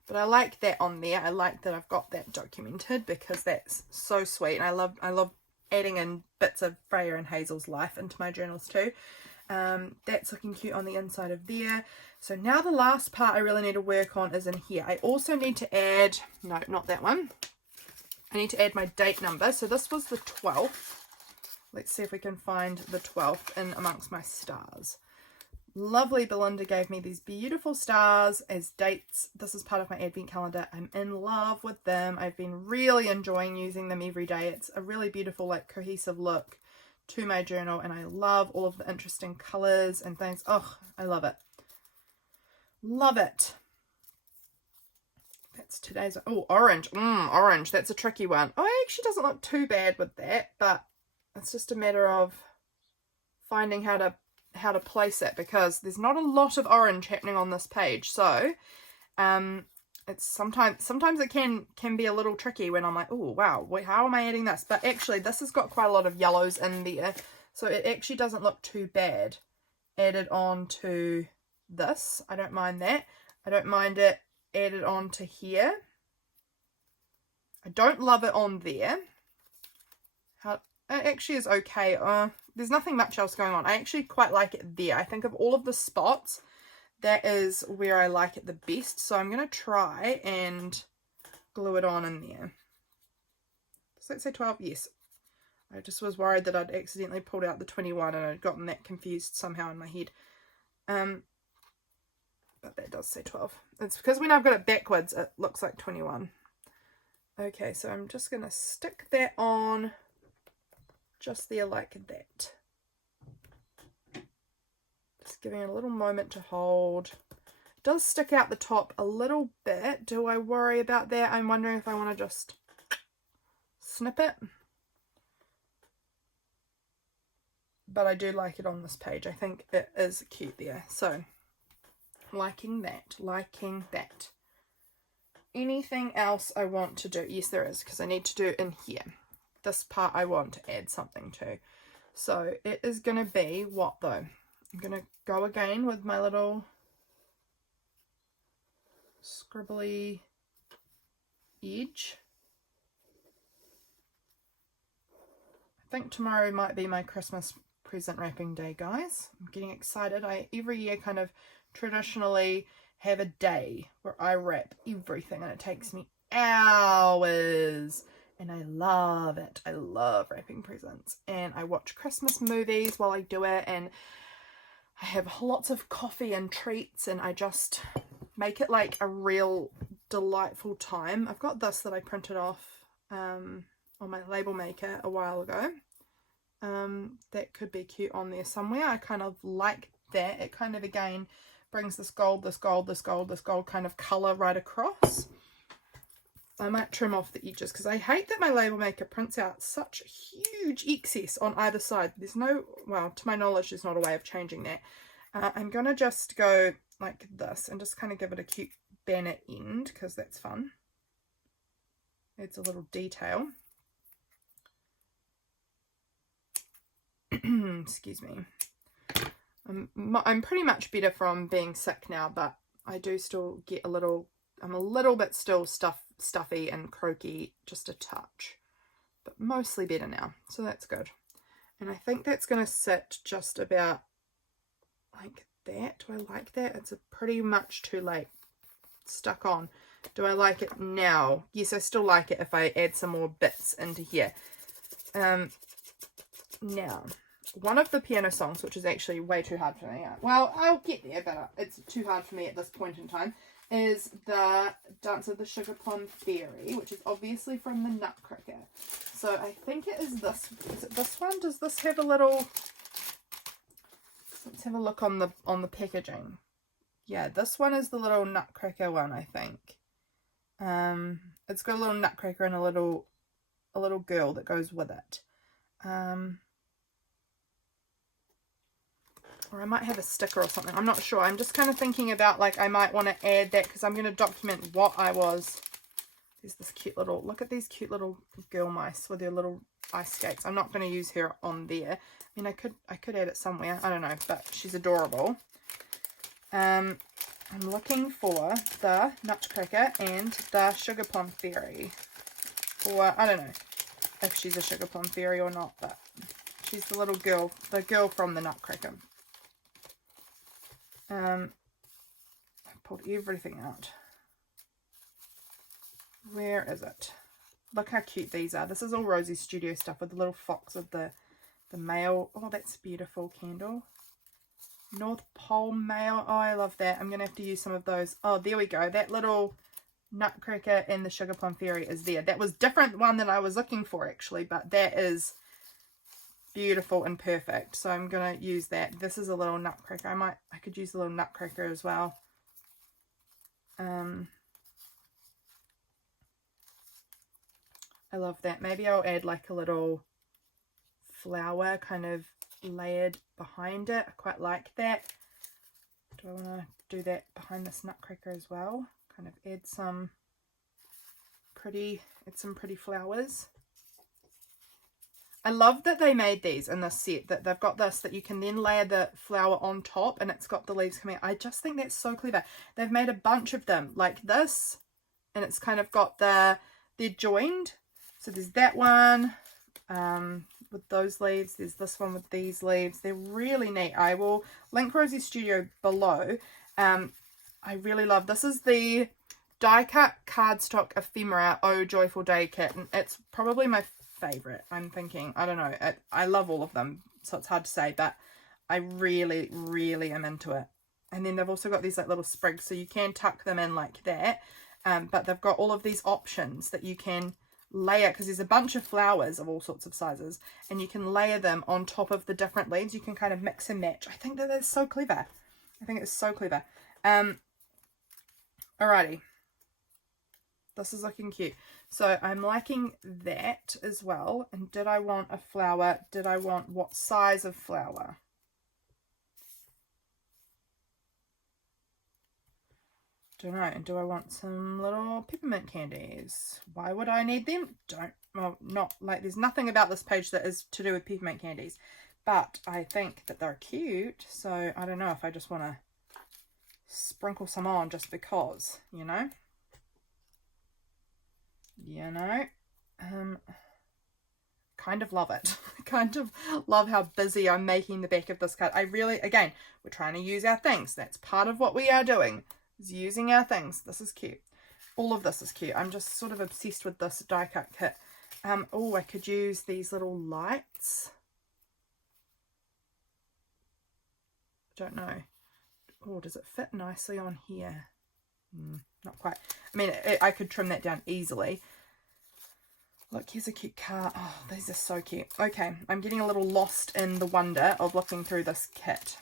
but I like that on there. I like that I've got that documented because that's so sweet, and I love adding in bits of Freya and Hazel's life into my journals too. That's looking cute on the inside of there. So now the last part I really need to work on is in here. I also need to add, no, not that one. I need to add my date number. So this was the 12th. Let's see if we can find the 12th in amongst my stars. Lovely Belinda gave me these beautiful stars as dates. This is part of my advent calendar. I'm in love with them. I've been really enjoying using them every day. It's a really beautiful, like, cohesive look to my journal, and I love all of the interesting colors and things. Oh, I love it. Love it. What's today's? Oh, orange. Orange. That's a tricky one. Oh, it actually doesn't look too bad with that, but it's just a matter of finding how to place it, because there's not a lot of orange happening on this page. So it's sometimes it can be a little tricky when I'm like, oh wow, wait, how am I adding this? But actually this has got quite a lot of yellows in there, so it actually doesn't look too bad added on to this. I don't mind that. I don't mind it added on to here. I don't love it on there. It actually is okay. There's nothing much else going on. I actually quite like it there. I think of all of the spots, that is where I like it the best. So I'm going to try and glue it on in there. Does that say 12? Yes. I just was worried that I'd accidentally pulled out the 21 and I'd gotten that confused somehow in my head. But that does say 12. It's because when I've got it backwards, it looks like 21. Okay, so I'm just going to stick that on just there like that. Just giving it a little moment to hold. It does stick out the top a little bit. Do I worry about that? I'm wondering if I want to just snip it. But I do like it on this page. I think it is cute there. So, liking that. Liking that. Anything else I want to do? Yes, there is, because I need to do in here. This part I want to add something to. So, it is going to be what though? I'm going to go again with my little scribbly edge. I think tomorrow might be my Christmas present wrapping day, guys. I'm getting excited. I every year kind of traditionally have a day where I wrap everything, and it takes me hours, and I love it. I love wrapping presents, and I watch Christmas movies while I do it, and I have lots of coffee and treats, and I just make it like a real delightful time. I've got this that I printed off on my label maker a while ago. That could be cute on there somewhere. I kind of like that. It kind of again brings this gold, this gold, this gold, this gold kind of colour right across. I might trim off the edges because I hate that my label maker prints out such huge excess on either side. There's no, well, to my knowledge, there's not a way of changing that. I'm going to just go like this and just kind of give it a cute banner end because that's fun. Adds a little detail. Excuse me. I'm pretty much better from being sick now, but I do still get a little, I'm a little bit still stuffy and croaky, just a touch, but mostly better now, so that's good. And I think that's going to sit just about like that. Do I like that? It's pretty much too late. Stuck on. Do I like it now? Yes, I still like it if I add some more bits into here. Now, one of the piano songs, which is actually way too hard for me, well, I'll get there, but it's too hard for me at this point in time, is the Dance of the Sugar Plum Fairy, which is obviously from the Nutcracker. So I think it is this. Is it this one? Does this have a little... Let's have a look on the packaging. Yeah, this one is the little Nutcracker one, I think. It's got a little Nutcracker and a little girl that goes with it. Or I might have a sticker or something. I'm not sure. I'm just kind of thinking about, like, I might want to add that because I'm going to document what I was. There's this cute little, look at these cute little girl mice with their little ice skates. I'm not going to use her on there. I mean, I could add it somewhere. I don't know, but she's adorable. I'm looking for the Nutcracker and the Sugar Plum Fairy. Or, I don't know if she's a Sugar Plum Fairy or not, but she's the little girl, the girl from the Nutcracker. I pulled everything out. Where is it? Look how cute these are. This is all Rosie Studio stuff with the little fox of the mail. Oh, that's beautiful candle. North Pole mail. Oh, I love that. I'm going to have to use some of those. Oh, there we go. That little Nutcracker and the Sugar Plum Fairy is there. That was different one than I was looking for, actually, but that is beautiful and perfect. So I'm going to use that. This is a little Nutcracker. I could use a little Nutcracker as well. I love that. Maybe I'll add like a little flower kind of layered behind it. I quite like that. Do I want to do that behind this nutcracker as well? Kind of add some pretty flowers. I love that they made these in this set, that they've got this, that you can then layer the flower on top and it's got the leaves coming out. I just think that's so clever. They've made a bunch of them like this, and it's kind of got they're joined. So there's that one with those leaves. There's this one with these leaves. They're really neat. I will link Rosie's studio below. I really love, this is the die cut cardstock ephemera Oh Joyful Day kit, and it's probably my favorite. I'm thinking, I don't know, I love all of them, so it's hard to say, but I really am into it. And then they've also got these like little sprigs, so you can tuck them in like that, but they've got all of these options that you can layer, because there's a bunch of flowers of all sorts of sizes, and you can layer them on top of the different leaves. You can kind of mix and match. I think that is so clever. I think it's so clever. Alrighty, this is looking cute. So I'm liking that as well. And did I want a flower? Did I want what size of flower? Don't know. And do I want some little peppermint candies? Why would I need them? Well, not like, there's nothing about this page that is to do with peppermint candies, but I think that they're cute. So I don't know if I just want to sprinkle some on just because, you know. Kind of love it. Kind of love how busy I'm making the back of this card. I really, again, we're trying to use our things. That's part of what we are doing, is using our things. This is cute. All of this is cute. I'm just sort of obsessed with this die cut kit. Oh, I could use these little lights. Don't know. Oh, does it fit nicely on here? Not quite. I mean, I could trim that down easily. Look, here's a cute car. Oh, these are so cute. Okay, I'm getting a little lost in the wonder of looking through this kit.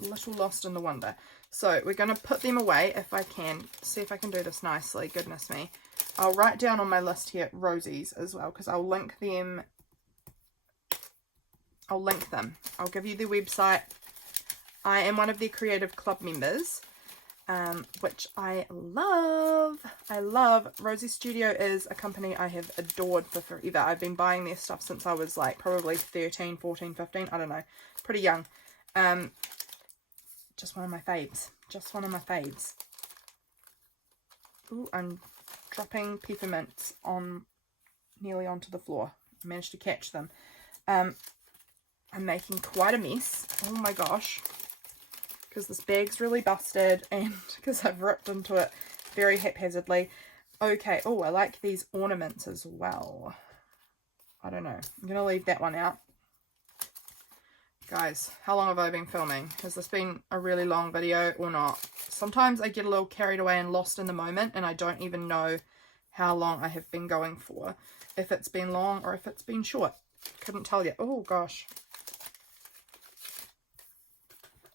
A little lost in the wonder. So we're going to put them away if I can. See if I can do this nicely. Goodness me. I'll write down on my list here Rosie's as well, because I'll link them. I'll give you the website. I am one of their creative club members, which I love. I love. Rosie Studio is a company I have adored for forever. I've been buying their stuff since I was like probably 13, 14, 15. I don't know. Pretty young. Just one of my faves. Just one of my faves. Ooh, I'm dropping peppermints nearly onto the floor. I managed to catch them. I'm making quite a mess. Oh my gosh. Because this bag's really busted and because I've ripped into it very haphazardly. Okay. Oh, I like these ornaments as well. I don't know. I'm going to leave that one out. Guys, how long have I been filming? Has this been a really long video or not? Sometimes I get a little carried away and lost in the moment and I don't even know how long I have been going for. If it's been long or if it's been short. Couldn't tell you. Oh gosh.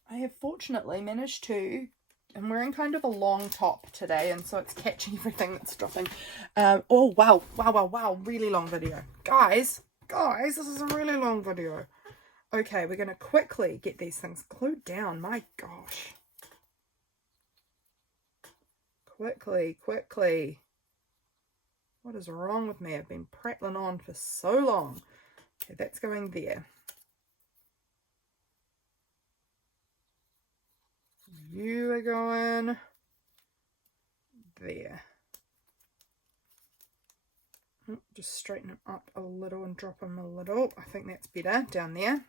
I have fortunately managed to, I'm wearing kind of a long top today and so it's catching everything that's dropping. Oh wow, wow, really long video. Guys, this is a really long video. Okay, we're going to quickly get these things glued down. My gosh. Quickly. What is wrong with me? I've been prattling on for so long. Okay, that's going there. You are going there. Just straighten them up a little and drop them a little. I think that's better down there.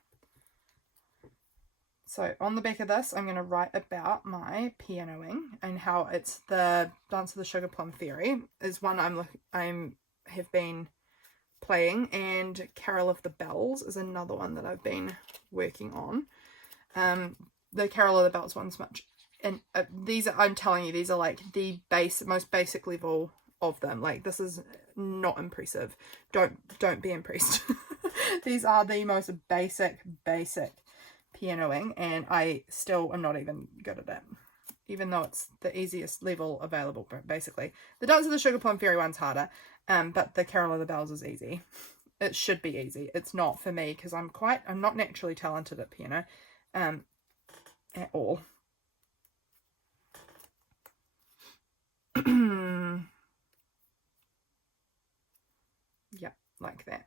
So on the back of this, I'm going to write about my pianoing and how it's the Dance of the Sugar Plum Fairy is one I have been playing, and Carol of the Bells is another one that I've been working on. The Carol of the Bells one's much, and these are, I'm telling you, these are like the most basic level of them. Like, this is not impressive. Don't be impressed. These are the most basic pianoing, and I still am not even good at it. even though it's the easiest level available, basically. The Dance of the Sugar Plum Fairy one's harder, but the Carol of the Bells is easy. It should be easy. It's not for me because I'm not naturally talented at piano at all. Yep, like that.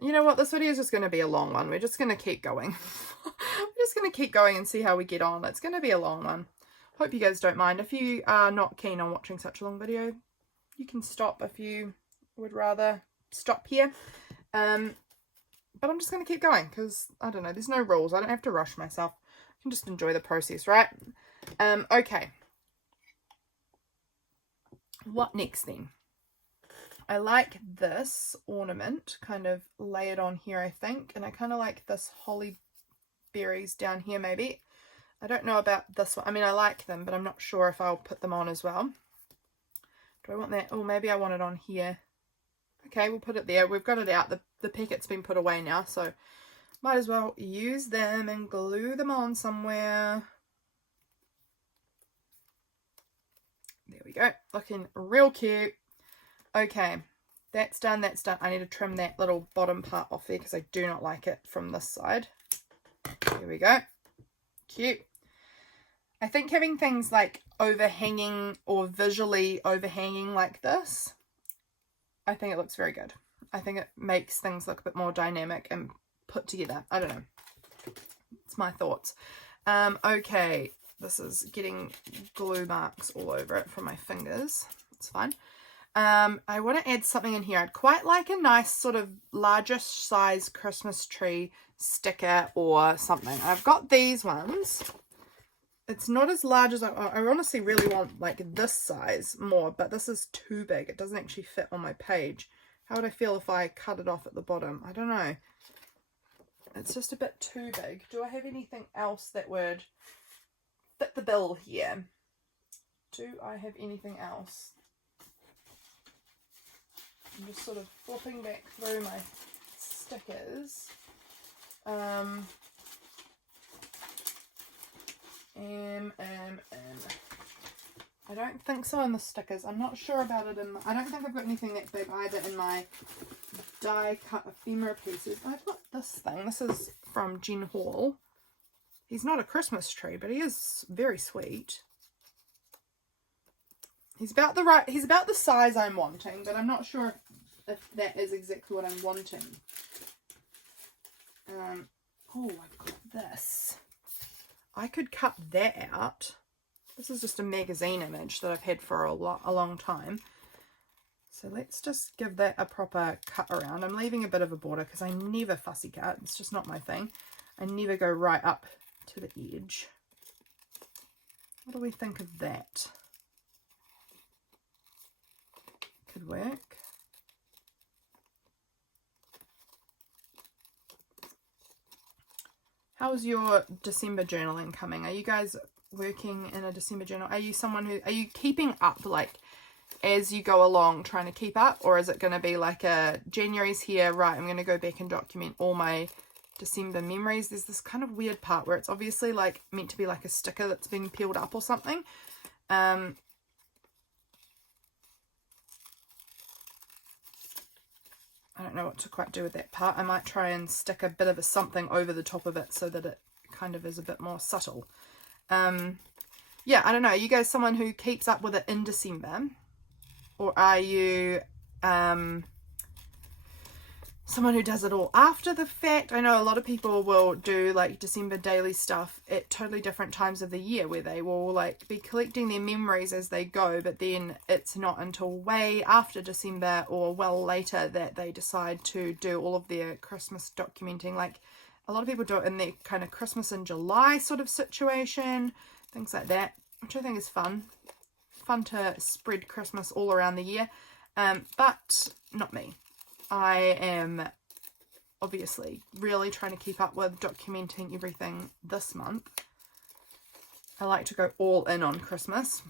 You know what? This video is just going to be a long one. We're just going to keep going. We're just going to keep going and see how we get on. It's going to be a long one. Hope you guys don't mind. If you are not keen on watching such a long video, you can stop if you would rather stop here. But I'm just going to keep going because, I don't know, there's no rules. I don't have to rush myself. I can just enjoy the process, right? Okay. What next then? I like this ornament kind of layered on here, I think. And I kind of like this holly berries down here maybe. I don't know about this one. I mean, I like them, but I'm not sure if I'll put them on as well. Do I want that? Oh, maybe I want it on here. Okay, we'll put it there. We've got it out. The packet's been put away now, so might as well use them and glue them on somewhere. There we go. Looking real cute. Okay, that's done, that's done. I need to trim that little bottom part off there because I do not like it from this side. There we go. Cute. I think having things like overhanging or visually overhanging like this, I think it looks very good. I think it makes things look a bit more dynamic and put together. I don't know. It's my thoughts. Okay, this is getting glue marks all over it from my fingers. It's fine. I want to add something in here. I'd quite like a nice sort of larger size Christmas tree sticker or something. I've got these ones. It's not as large as I honestly really want like this size more, but this is too big. It doesn't actually fit on my page. How would I feel if I cut it off at the bottom? I don't know. It's just a bit too big. Do I have anything else that would fit the bill here? Do I have anything else? I'm just sort of flipping back through my stickers. I don't think so in the stickers. I'm not sure about it I don't think I've got anything that big either in my die cut ephemera pieces. I've got this thing. This is from Jen Hall. He's not a Christmas tree, but he is very sweet. He's about the size I'm wanting, but I'm not sure if that is exactly what I'm wanting. Oh, I've got this. I could cut that out. This is just a magazine image that I've had for a long time. So let's just give that a proper cut around. I'm leaving a bit of a border because I never fussy cut. It's just not my thing. I never go right up to the edge. What do we think of that? Could work. How's your December journaling coming? Are you guys working in a December journal? Are you keeping up like as you go along, trying to keep up, or is it going to be like a January's here, right, I'm going to go back and document all my December memories? There's this kind of weird part where it's obviously like meant to be like a sticker that's being peeled up or something. I don't know what to quite do with that part. I might try and stick a bit of a something over the top of it so that it kind of is a bit more subtle. Yeah, I don't know. Are you guys someone who keeps up with it in December? Or are you someone who does it all after the fact? I know a lot of people will do like December daily stuff at totally different times of the year where they will like be collecting their memories as they go, but then it's not until way after December or well later that they decide to do all of their Christmas documenting. Like a lot of people do it in their kind of Christmas in July sort of situation, things like that, which I think is fun to spread Christmas all around the year, but not me. I am obviously really trying to keep up with documenting everything this month. I like to go all in on Christmas.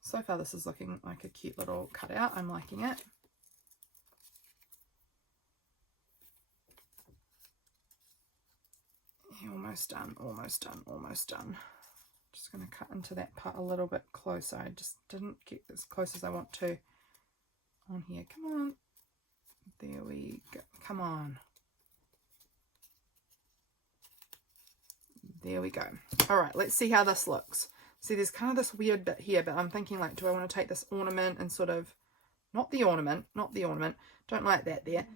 So far this is looking like a cute little cutout. I'm liking it. Almost done, almost done, almost done. Just going to cut into that part a little bit closer. I just didn't get as close as I want to on here. Come on. There we go. Come on. There we go. All right, let's see how this looks. See, there's kind of this weird bit here, but I'm thinking, like, do I want to take this ornament and sort of, not the ornament, don't like that there,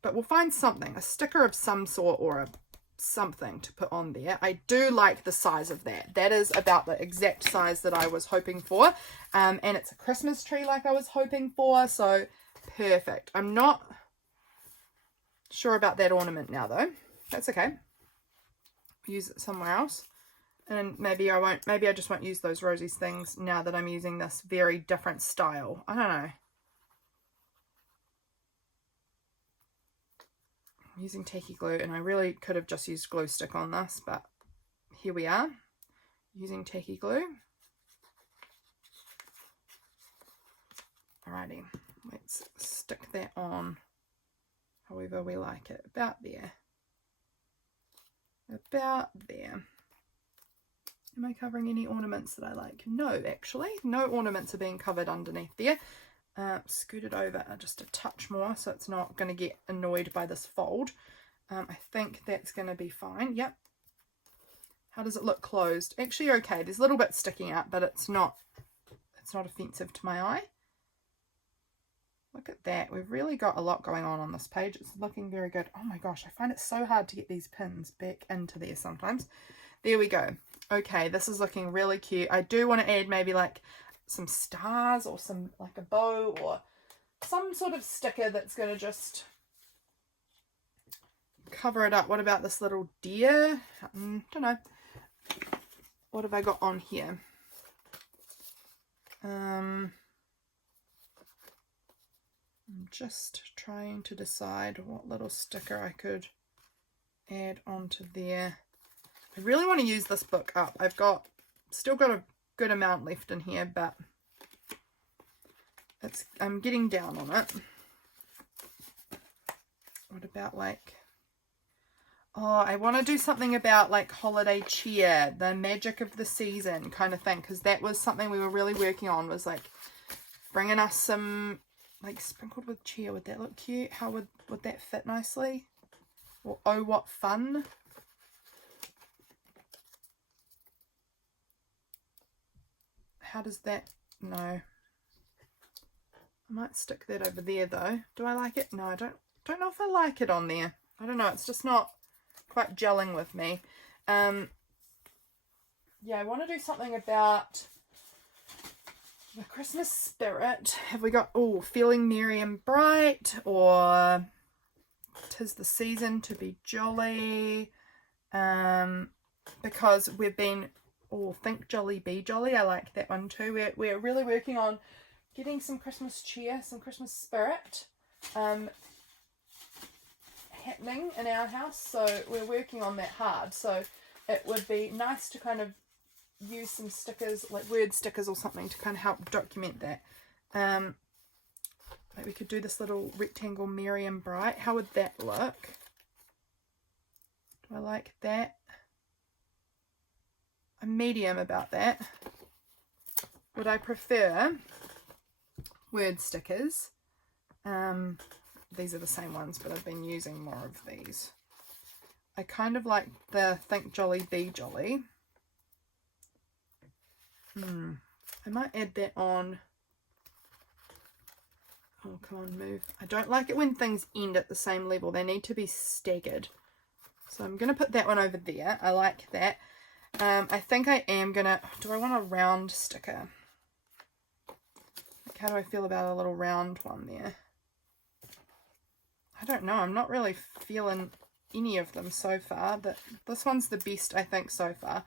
but we'll find something, a sticker of some sort or a something to put on there. I do like the size of that. That is about the exact size that I was hoping for, and it's a Christmas tree like I was hoping for, so perfect. I'm not sure about that ornament now though. That's okay. Use it somewhere else, and maybe I just won't use those Rosie's things now that I'm using this very different style. I don't know. I'm using tacky glue, and I really could have just used glue stick on this, but here we are using tacky glue. Alrighty, let's stick that on however we like it. About there. About there. Am I covering any ornaments that I like? No, actually. No ornaments are being covered underneath there. Scoot it over just a touch more so it's not going to get annoyed by this fold. I think that's going to be fine. Yep. How does it look closed? Actually okay. There's little bits sticking out, but it's not offensive to my eye. Look at that. We've really got a lot going on this page. It's looking very good. Oh my gosh, I find it so hard to get these pins back into there sometimes. There we go. Okay, this is looking really cute. I do want to add maybe like some stars or some like a bow or some sort of sticker that's going to just cover it up. What about this little deer? Don't know. What have I got on here? I'm just trying to decide what little sticker I could add onto there. I really want to use this book up. I've still got a good amount left in here, but I'm getting down on it. What about like, oh, I want to do something about like holiday cheer, the magic of the season kind of thing, because that was something we were really working on, was like bringing us some like sprinkled with cheer. Would that look cute? How would that fit nicely? Or oh, what fun. How does that, no. I might stick that over there though. Do I like it? No, I don't know if I like it on there. I don't know, it's just not quite gelling with me. Yeah, I want to do something about the Christmas spirit. Have we got, oh, feeling merry and bright, or 'tis the season to be jolly, because we've been, oh, think jolly be jolly. I like that one too. We're really working on getting some Christmas cheer, some Christmas spirit happening in our house, so we're working on that hard. So it would be nice to kind of use some stickers, like word stickers or something, to kind of help document that. Like we could do this little rectangle merry and bright. How would that look? Do I like that? I'm medium about that. Would I prefer word stickers? These are the same ones, but I've been using more of these. I kind of like the think jolly be jolly. I might add that on. Oh, come on, move. I don't like it when things end at the same level. They need to be staggered. So I'm going to put that one over there. I like that. I think I am going to... Do I want a round sticker? Like, how do I feel about a little round one there? I don't know. I'm not really feeling any of them so far. This one's the best, I think, so far.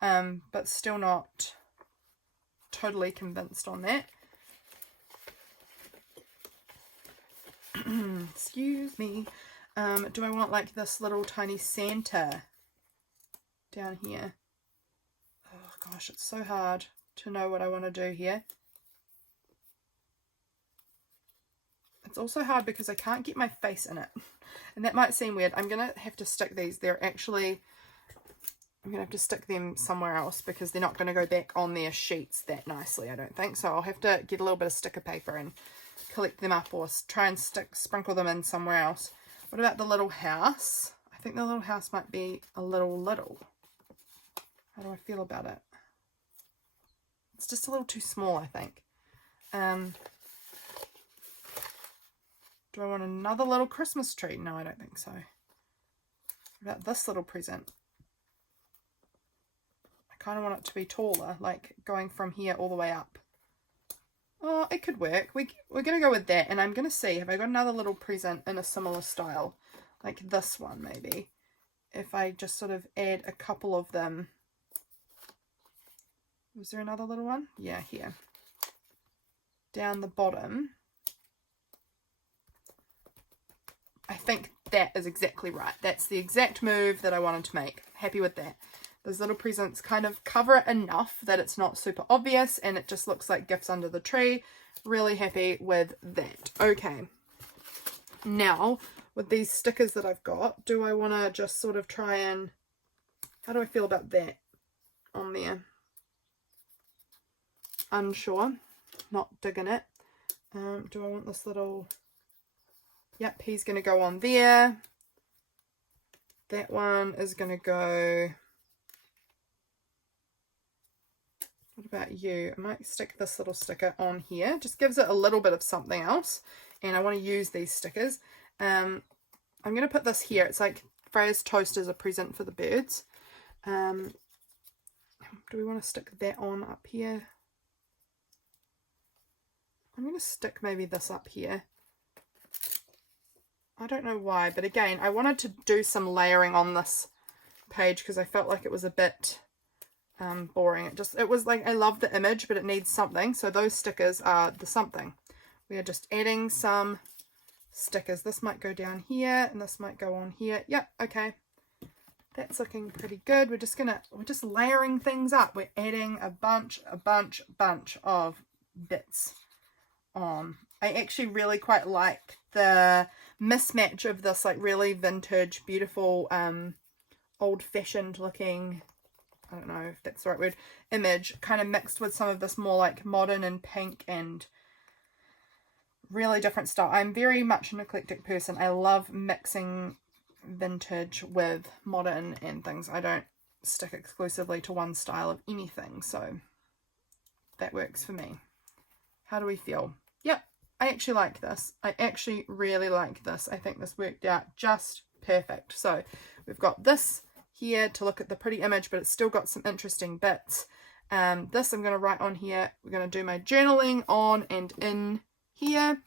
But still not totally convinced on that. Excuse me. Do I want like this little tiny Santa down here? Oh gosh, it's so hard to know what I want to do here. It's also hard because I can't get my face in it, and that might seem weird. I'm gonna have to stick these. They're actually I'm going to have to stick them somewhere else because they're not going to go back on their sheets that nicely, I don't think. So I'll have to get a little bit of sticker paper and collect them up, or try and sprinkle them in somewhere else. What about the little house? I think the little house might be a little. How do I feel about it? It's just a little too small, I think. Do I want another little Christmas tree? No, I don't think so. What about this little present? I kind of want it to be taller, like going from here all the way up. Oh, it could work. We're going to go with that, and I'm going to see, have I got another little present in a similar style? Like this one, maybe. If I just sort of add a couple of them. Was there another little one? Yeah, here. Down the bottom. I think that is exactly right. That's the exact move that I wanted to make. Happy with that. Those little presents kind of cover it enough that it's not super obvious and it just looks like gifts under the tree. Really happy with that. Okay. Now, with these stickers that I've got, do I want to just sort of try and... How do I feel about that on there? Unsure. Not digging it. Do I want this little... Yep, he's going to go on there. That one is going to go... What about you? I might stick this little sticker on here. Just gives it a little bit of something else. And I want to use these stickers. I'm going to put this here. It's like Freya's toast as a present for the birds. Do we want to stick that on up here? I'm going to stick maybe this up here. I don't know why, but again, I wanted to do some layering on this page because I felt like it was a bit boring. It was like, I love the image, but it needs something. So those stickers are the something. We are just adding some stickers. This might go down here and this might go on here. Yep, okay. That's looking pretty good. We're just layering things up. We're adding a bunch of bits on. I actually really quite like the mismatch of this like really vintage, beautiful, old-fashioned looking, I don't know if that's the right word, image, kind of mixed with some of this more like modern and pink and really different style. I'm very much an eclectic person. I love mixing vintage with modern and things. I don't stick exclusively to one style of anything, so that works for me. How do we feel? Yep, I actually like this. I actually really like this. I think this worked out just perfect. So we've got this here to look at the pretty image, but it's still got some interesting bits. This I'm going to write on here. We're going to do my journaling on and in here.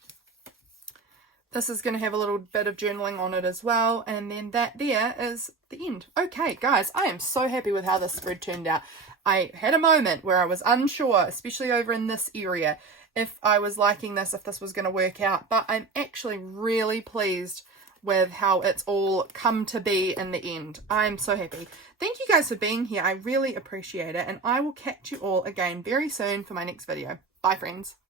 This is going to have a little bit of journaling on it as well. And then that there is the end. Okay, guys, I am so happy with how this spread turned out. I had a moment where I was unsure, especially over in this area, if I was liking this, if this was going to work out. But I'm actually really pleased with how it's all come to be in the end. I'm so happy. Thank you guys for being here. I really appreciate it. And I will catch you all again very soon for my next video. Bye, friends.